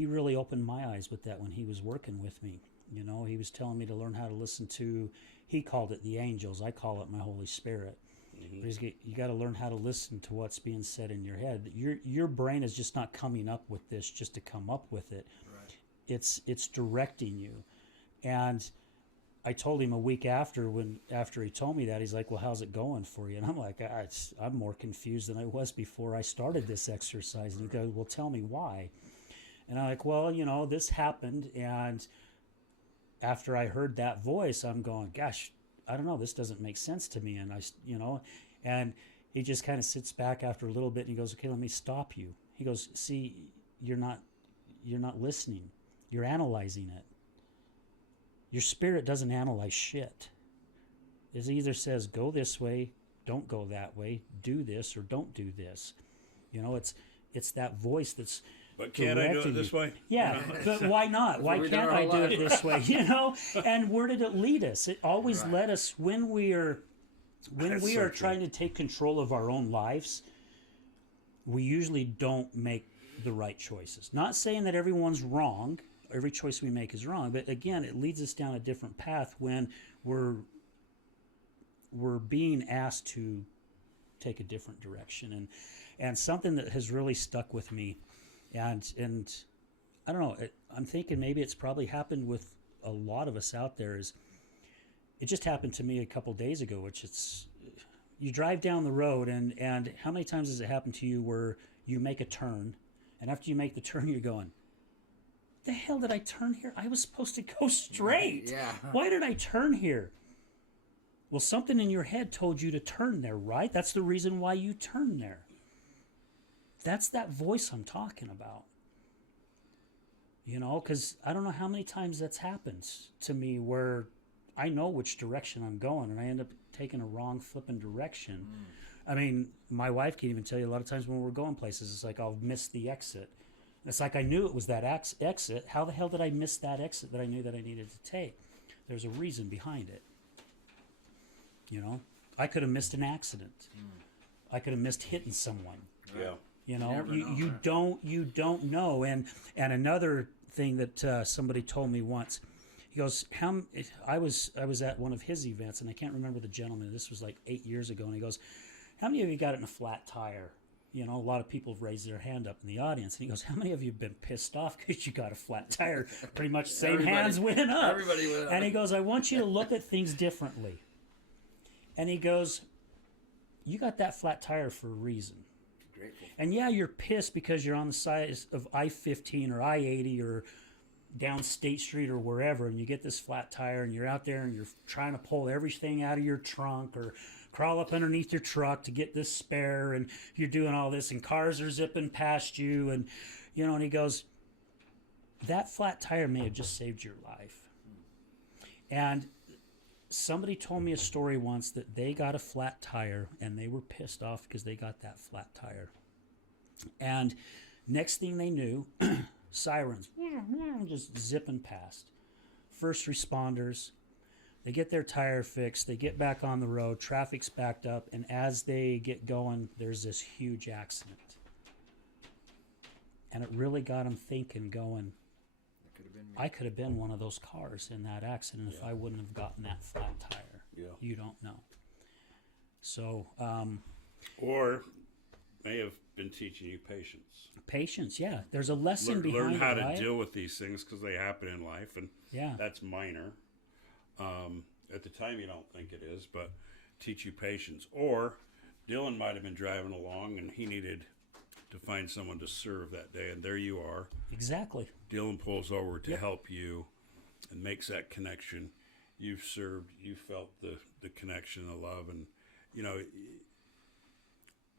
really opened my eyes with that when he was working with me. He was telling me to learn how to listen to, he called it the angels. I call it my Holy Spirit. Mm-hmm. You got to learn how to listen to what's being said in your head. Your brain is just not coming up with this just to come up with it. Right. It's directing you. And I told him a week after he told me that, he's like, well, how's it going for you? And I'm like, I'm more confused than I was before I started this exercise. And he goes, well, tell me why. And I'm like, well, this happened. And after I heard that voice, I'm going, gosh, I don't know, this doesn't make sense to me. And and he just kind of sits back after a little bit and he goes, okay, let me stop you. He goes, see, you're not listening. You're analyzing it. Your spirit doesn't analyze shit. It either says, go this way, don't go that way, do this or don't do this. It's that voice that's, but can't I do it this way? Yeah, but why not? Why can't I do it this way? And where did it lead us? It always led us when we are trying to take control of our own lives. we usually don't make the right choices. Not saying that everyone's wrong, every choice we make is wrong, but again, it leads us down a different path when we're being asked to take a different direction. And something that has really stuck with me, and I don't know, I'm thinking maybe it's probably happened with a lot of us out there, is it just happened to me a couple days ago, which it's, you drive down the road, and how many times has it happened to you where you make a turn, and after you make the turn, you're going, the hell did I turn here? I was supposed to go straight. Yeah. Why did I turn here? Well, something in your head told you to turn there, right? That's the reason why you turn there. That's that voice I'm talking about. You know, because I don't know how many times that's happened to me where I know which direction I'm going and I end up taking a wrong flipping direction. I mean, my wife can even tell you a lot of times when we're going places, it's like I'll miss the exit. It's like I knew it was that exit. How the hell did I miss that exit that I knew that I needed to take? There's a reason behind it. You know, I could have missed an accident. I could have missed hitting someone. Yeah. You know, You never know. you don't know. And another thing that somebody told me once, he goes, I was at one of his events, and I can't remember the gentleman. This was like 8 years ago, and he goes, how many of you got it in a flat tire? You know, a lot of people have raised their hand up in the audience, and he goes, how many of you have been pissed off because you got a flat tire? Pretty much same hands went up. Everybody went up. And he goes, I want you to look at things differently. And he goes, you got that flat tire for a reason. Grateful. And yeah, you're pissed because you're on the side of I-15 or I-80 or down State Street or wherever, and you get this flat tire and you're out there and you're trying to pull everything out of your trunk or crawl up underneath your truck to get this spare, and you're doing all this and cars are zipping past you, and you know, and he goes, that flat tire may have just saved your life. And somebody told me a story once that they got a flat tire and they were pissed off because they got that flat tire. And next thing they knew, sirens just zipping past. First responders, they get their tire fixed, they get back on the road, traffic's backed up, and as they get going, there's this huge accident. And it really got them thinking, going, I could have been one of those cars in that accident if I wouldn't have gotten that flat tire. Yeah. You don't know. So, Or may have been teaching you patience. patience, yeah. There's a lesson behind Learn how it, right? to deal with these things because they happen in life, and Yeah. that's minor. At the time, you don't think it is, but teach you patience. Or Dylan might have been driving along, and he needed to find someone to serve that day, and there you are. Exactly. Dylan pulls over to help you and makes that connection. You've served, you felt the connection, the love, and you know,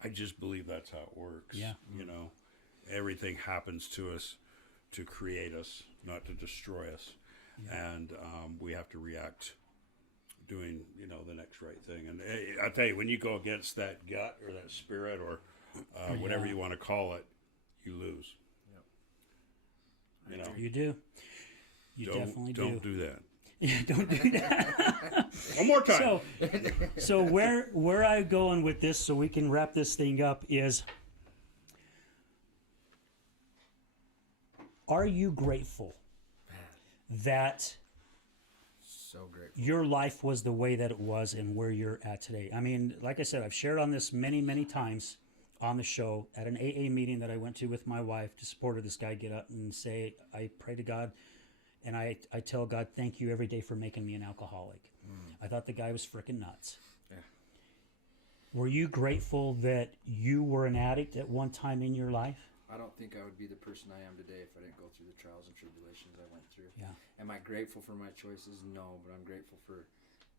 I just believe that's how it works. Yeah. You know, everything happens to us to create us, not to destroy us. Yeah. And we have to react doing, you know, the next right thing. And I'll tell you, when you go against that gut or that spirit or whatever you want to call it, you lose. You know, You do. You definitely do. Don't do that. Yeah, don't do that. One more time. So where I'm going with this, so we can wrap this thing up, is: are you grateful that So grateful. your life was the way that it was and where you're at today? I mean, like I said, I've shared on this many, many times on the show. At an AA meeting that I went to with my wife, to support this guy get up and say, I pray to God and I tell God, thank you every day for making me an alcoholic. I thought the guy was freaking nuts. Yeah. Were you grateful that you were an addict at one time in your life? I don't think I would be the person I am today if I didn't go through the trials and tribulations I went through. Yeah. Am I grateful for my choices? No, but I'm grateful for,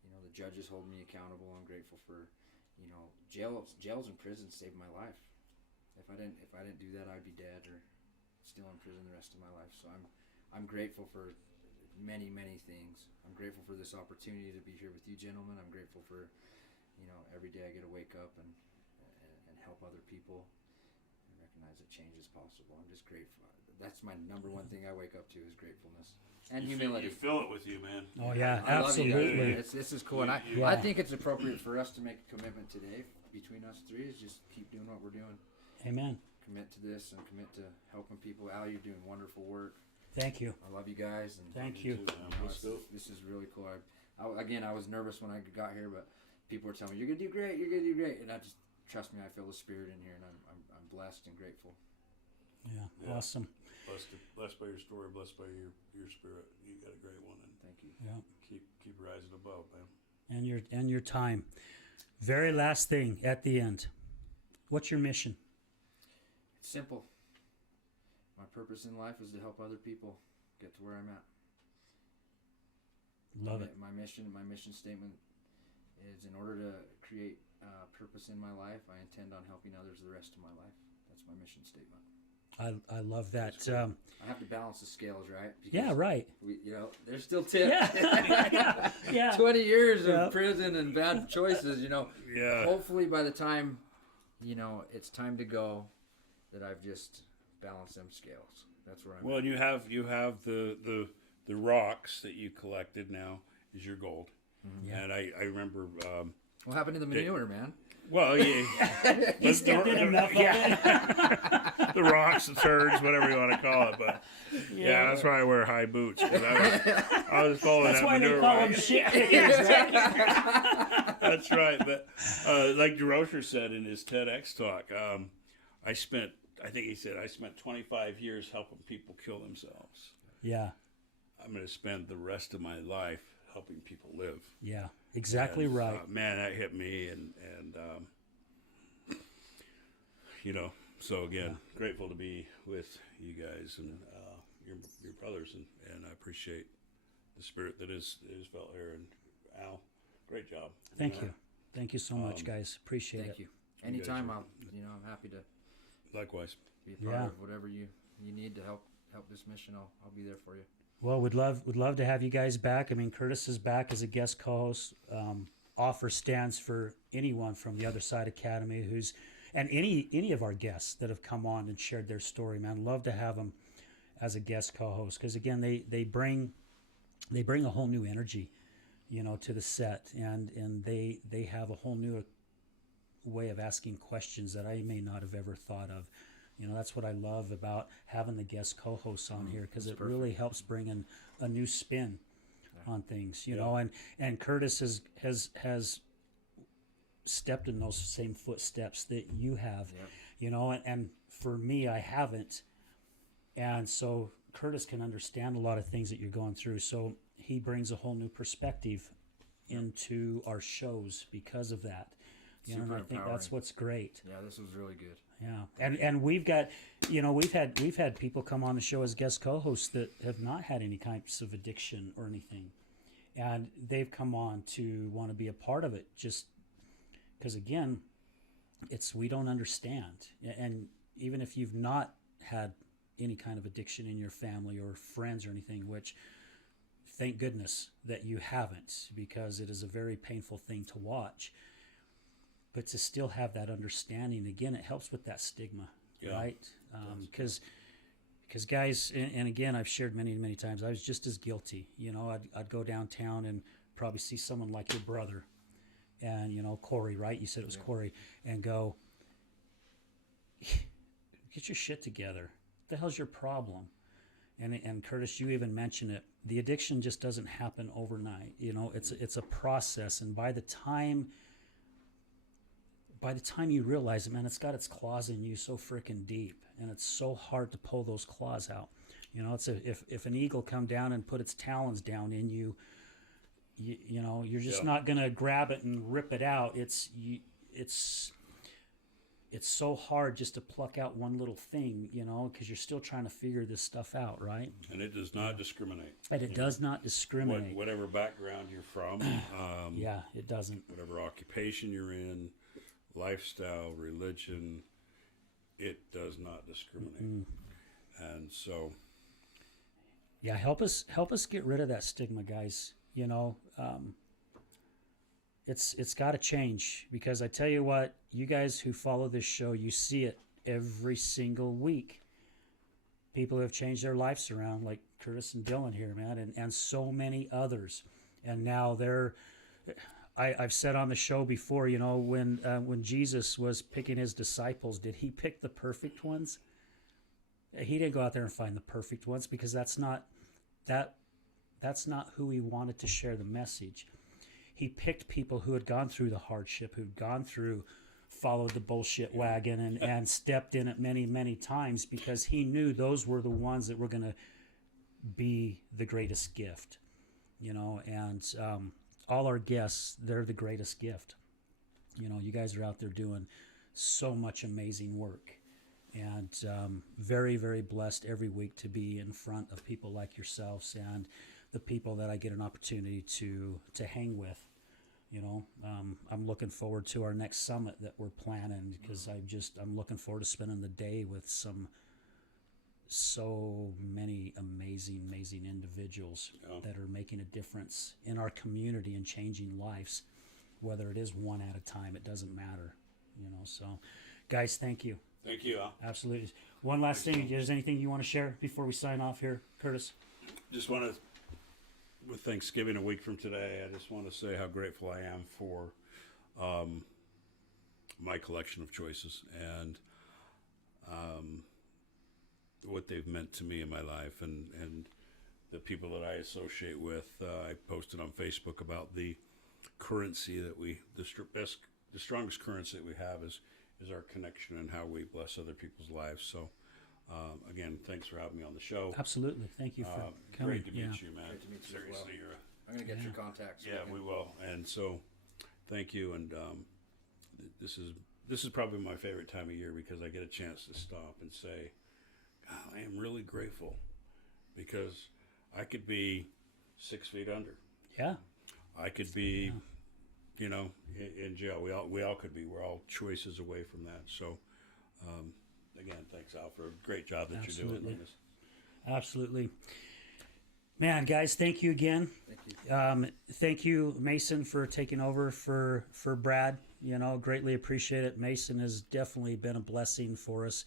you know, the judges hold me accountable. I'm grateful for, you know, jails and prisons saved my life. If I didn't do that, I'd be dead or still in prison the rest of my life. So I'm grateful for many, many things. I'm grateful for this opportunity to be here with you gentlemen. I'm grateful for, you know, every day I get to wake up and help other people and recognize that change is possible. I'm just grateful. That's my number one thing I wake up to is gratefulness and humility. You fill it with you, man. Oh yeah, I love you guys, absolutely. man. This is cool, and I think it's appropriate for us to make a commitment today between us three is just keep doing what we're doing. Amen. commit to this and commit to helping people. Al, you're doing wonderful work. Thank you. I love you guys. And Thank you. This is really cool. I was nervous when I got here, but people were telling me, you're going to do great, you're going to do great. And I just, trust me, I feel the spirit in here, and I'm blessed and grateful. Yeah. Awesome. Blessed by your story, blessed by your spirit. You got a great one, and Thank you. Yeah. keep rising above, man. And your time. Very last thing at the end. What's your mission? It's simple. My purpose in life is to help other people get to where I'm at. Love it. My mission statement is, in order to create purpose in my life, I intend on helping others the rest of my life. That's my mission statement. I love that. I have to balance the scales, right? Yeah, right. There's still tips. Yeah. 20 years of prison and bad choices, Yeah. Hopefully by the time, it's time to go, that I've just balanced them scales. That's where I'm Well, at. and you have the rocks that you collected now is your gold. Yeah. And I remember. What happened to the manure, man? Well, yeah. He stepped in enough of it. The rocks, the turds, whatever you want to call it, but yeah, that's why I wear high boots. 'Cause I was following That's that why manure. they call wagon. them shit kickers, right? That's right. But like DeRocher said in his TEDx talk, I spent 25 years helping people kill themselves. Yeah. I'm going to spend the rest of my life helping people live. Yeah. Exactly And, right. Man, that hit me, and so again, grateful to be with you guys and your brothers, and I appreciate the spirit that is felt here. And Al, great job. Thank you. Thank you so much, guys. Appreciate Thank it. you. Anytime, are- I'm happy to Likewise. be a part Yeah. of whatever you need to help this mission. I'll be there for you. Well, would love to have you guys back. I mean, Curtis is back as a guest co-host. Offer stands for anyone from the Other Side Academy and any of our guests that have come on and shared their story. Man, love to have them as a guest co-host, because again, they bring a whole new energy, to the set, and they have a whole new way of asking questions that I may not have ever thought of. That's what I love about having the guest co-hosts on here, because it really helps bring in a new spin on things, and Curtis has stepped in those same footsteps that you have, and for me, I haven't. And so Curtis can understand a lot of things that you're going through. So he brings a whole new perspective into our shows because of that. And I think that's what's great. Yeah, this was really good. Yeah, and we've got, we've had people come on the show as guest co-hosts that have not had any kinds of addiction or anything, and they've come on to want to be a part of it, just because again, we don't understand, and even if you've not had any kind of addiction in your family or friends or anything, which thank goodness that you haven't, because it is a very painful thing to watch. But to still have that understanding, again, it helps with that stigma, right? Because guys, and again, I've shared many, many times, I was just as guilty. I'd go downtown and probably see someone like your brother, and, Corey, right? You said it was Corey, and go, get your shit together. What the hell's your problem? And Curtis, you even mentioned it. The addiction just doesn't happen overnight. It's a process, and by the time you realize it, man, it's got its claws in you so freaking deep, and it's so hard to pull those claws out. It's if an eagle come down and put its talons down in you, you're just not gonna grab it and rip it out. It's so hard just to pluck out one little thing, because you're still trying to figure this stuff out, right? And it does not discriminate. And it does not discriminate. Whatever background you're from. Yeah, it doesn't. Whatever occupation you're in. Lifestyle, religion, it does not discriminate. And so yeah, help us get rid of that stigma, guys. It's got to change, because I tell you what, you guys who follow this show, you see it every single week. People who have changed their lives around, like Curtis and Dylan here, man, and so many others. And now I've said on the show before, you know, when Jesus was picking his disciples, did he pick the perfect ones? He didn't go out there and find the perfect ones, because that's not who he wanted to share the message. He picked people who had gone through the hardship, who'd gone through, followed the bullshit wagon and stepped in it many, many times, because he knew those were the ones that were going to be the greatest gift, you know. And all our guests, they're the greatest gift. You know, you guys are out there doing so much amazing work, and very, very blessed every week to be in front of people like yourselves and the people that I get an opportunity to hang with. You know, I'm looking forward to our next summit that we're planning, because I'm looking forward to spending the day with so many amazing individuals that are making a difference in our community and changing lives, whether it is one at a time. It doesn't matter, you know. So, guys, thank you. Thank you, Al. Absolutely. One last thing. Is there anything you want to share before we sign off here, Curtis? Just want to, with Thanksgiving a week from today, I just want to say how grateful I am for my collection of choices and what they've meant to me in my life, and the people that I associate with. I posted on Facebook about the currency that the strongest currency that we have is our connection and how we bless other people's lives. So again, thanks for having me on the show. Absolutely. Thank you for coming. Great to meet you, man. Great to meet you as Seriously, well. I'm going to get your contacts. yeah, we will. And so thank you. And this is probably my favorite time of year, because I get a chance to stop and say, God, I am really grateful, because I could be 6 feet under. Yeah. I could be, you know, in jail. We all could be. We're all choices away from that. So, again, thanks, Al, for a great job that you're doing on this. Absolutely. Man, guys, thank you again. Thank you. Thank you, Mason, for taking over for Brad. You know, greatly appreciate it. Mason has definitely been a blessing for us,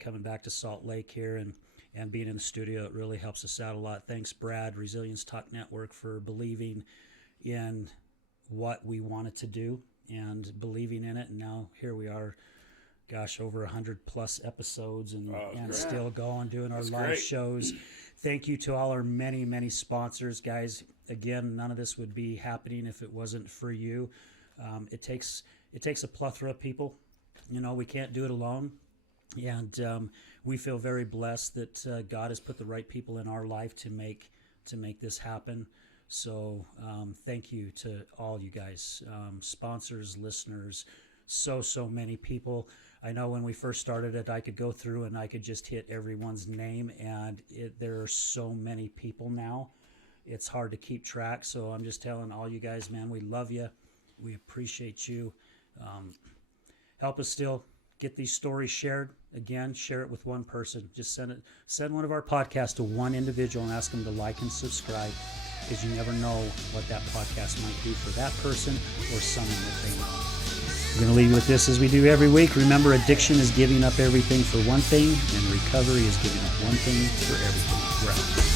coming back to Salt Lake here and being in the studio. It really helps us out a lot. Thanks, Brad, Resilience Talk Network, for believing in what we wanted to do and believing in it. And now here we are, gosh, over 100+ episodes and still going, doing our live shows. Thank you to all our many sponsors, guys. Again, none of this would be happening if it wasn't for you. It takes a plethora of people. You know, we can't do it alone. And we feel very blessed that God has put the right people in our life to make this happen. So thank you to all you guys, sponsors, listeners, so many people. I know when we first started it, I could go through and I could just hit everyone's name, and there are so many people now. It's hard to keep track. So I'm just telling all you guys, man, we love you. We appreciate you. Help us still get these stories shared. Again, share it with one person. Just send one of our podcasts to one individual and ask them to like and subscribe, because you never know what that podcast might do for that person or someone that they know. We're going to leave you with this as we do every week. Remember, addiction is giving up everything for one thing, and recovery is giving up one thing for everything. We're out.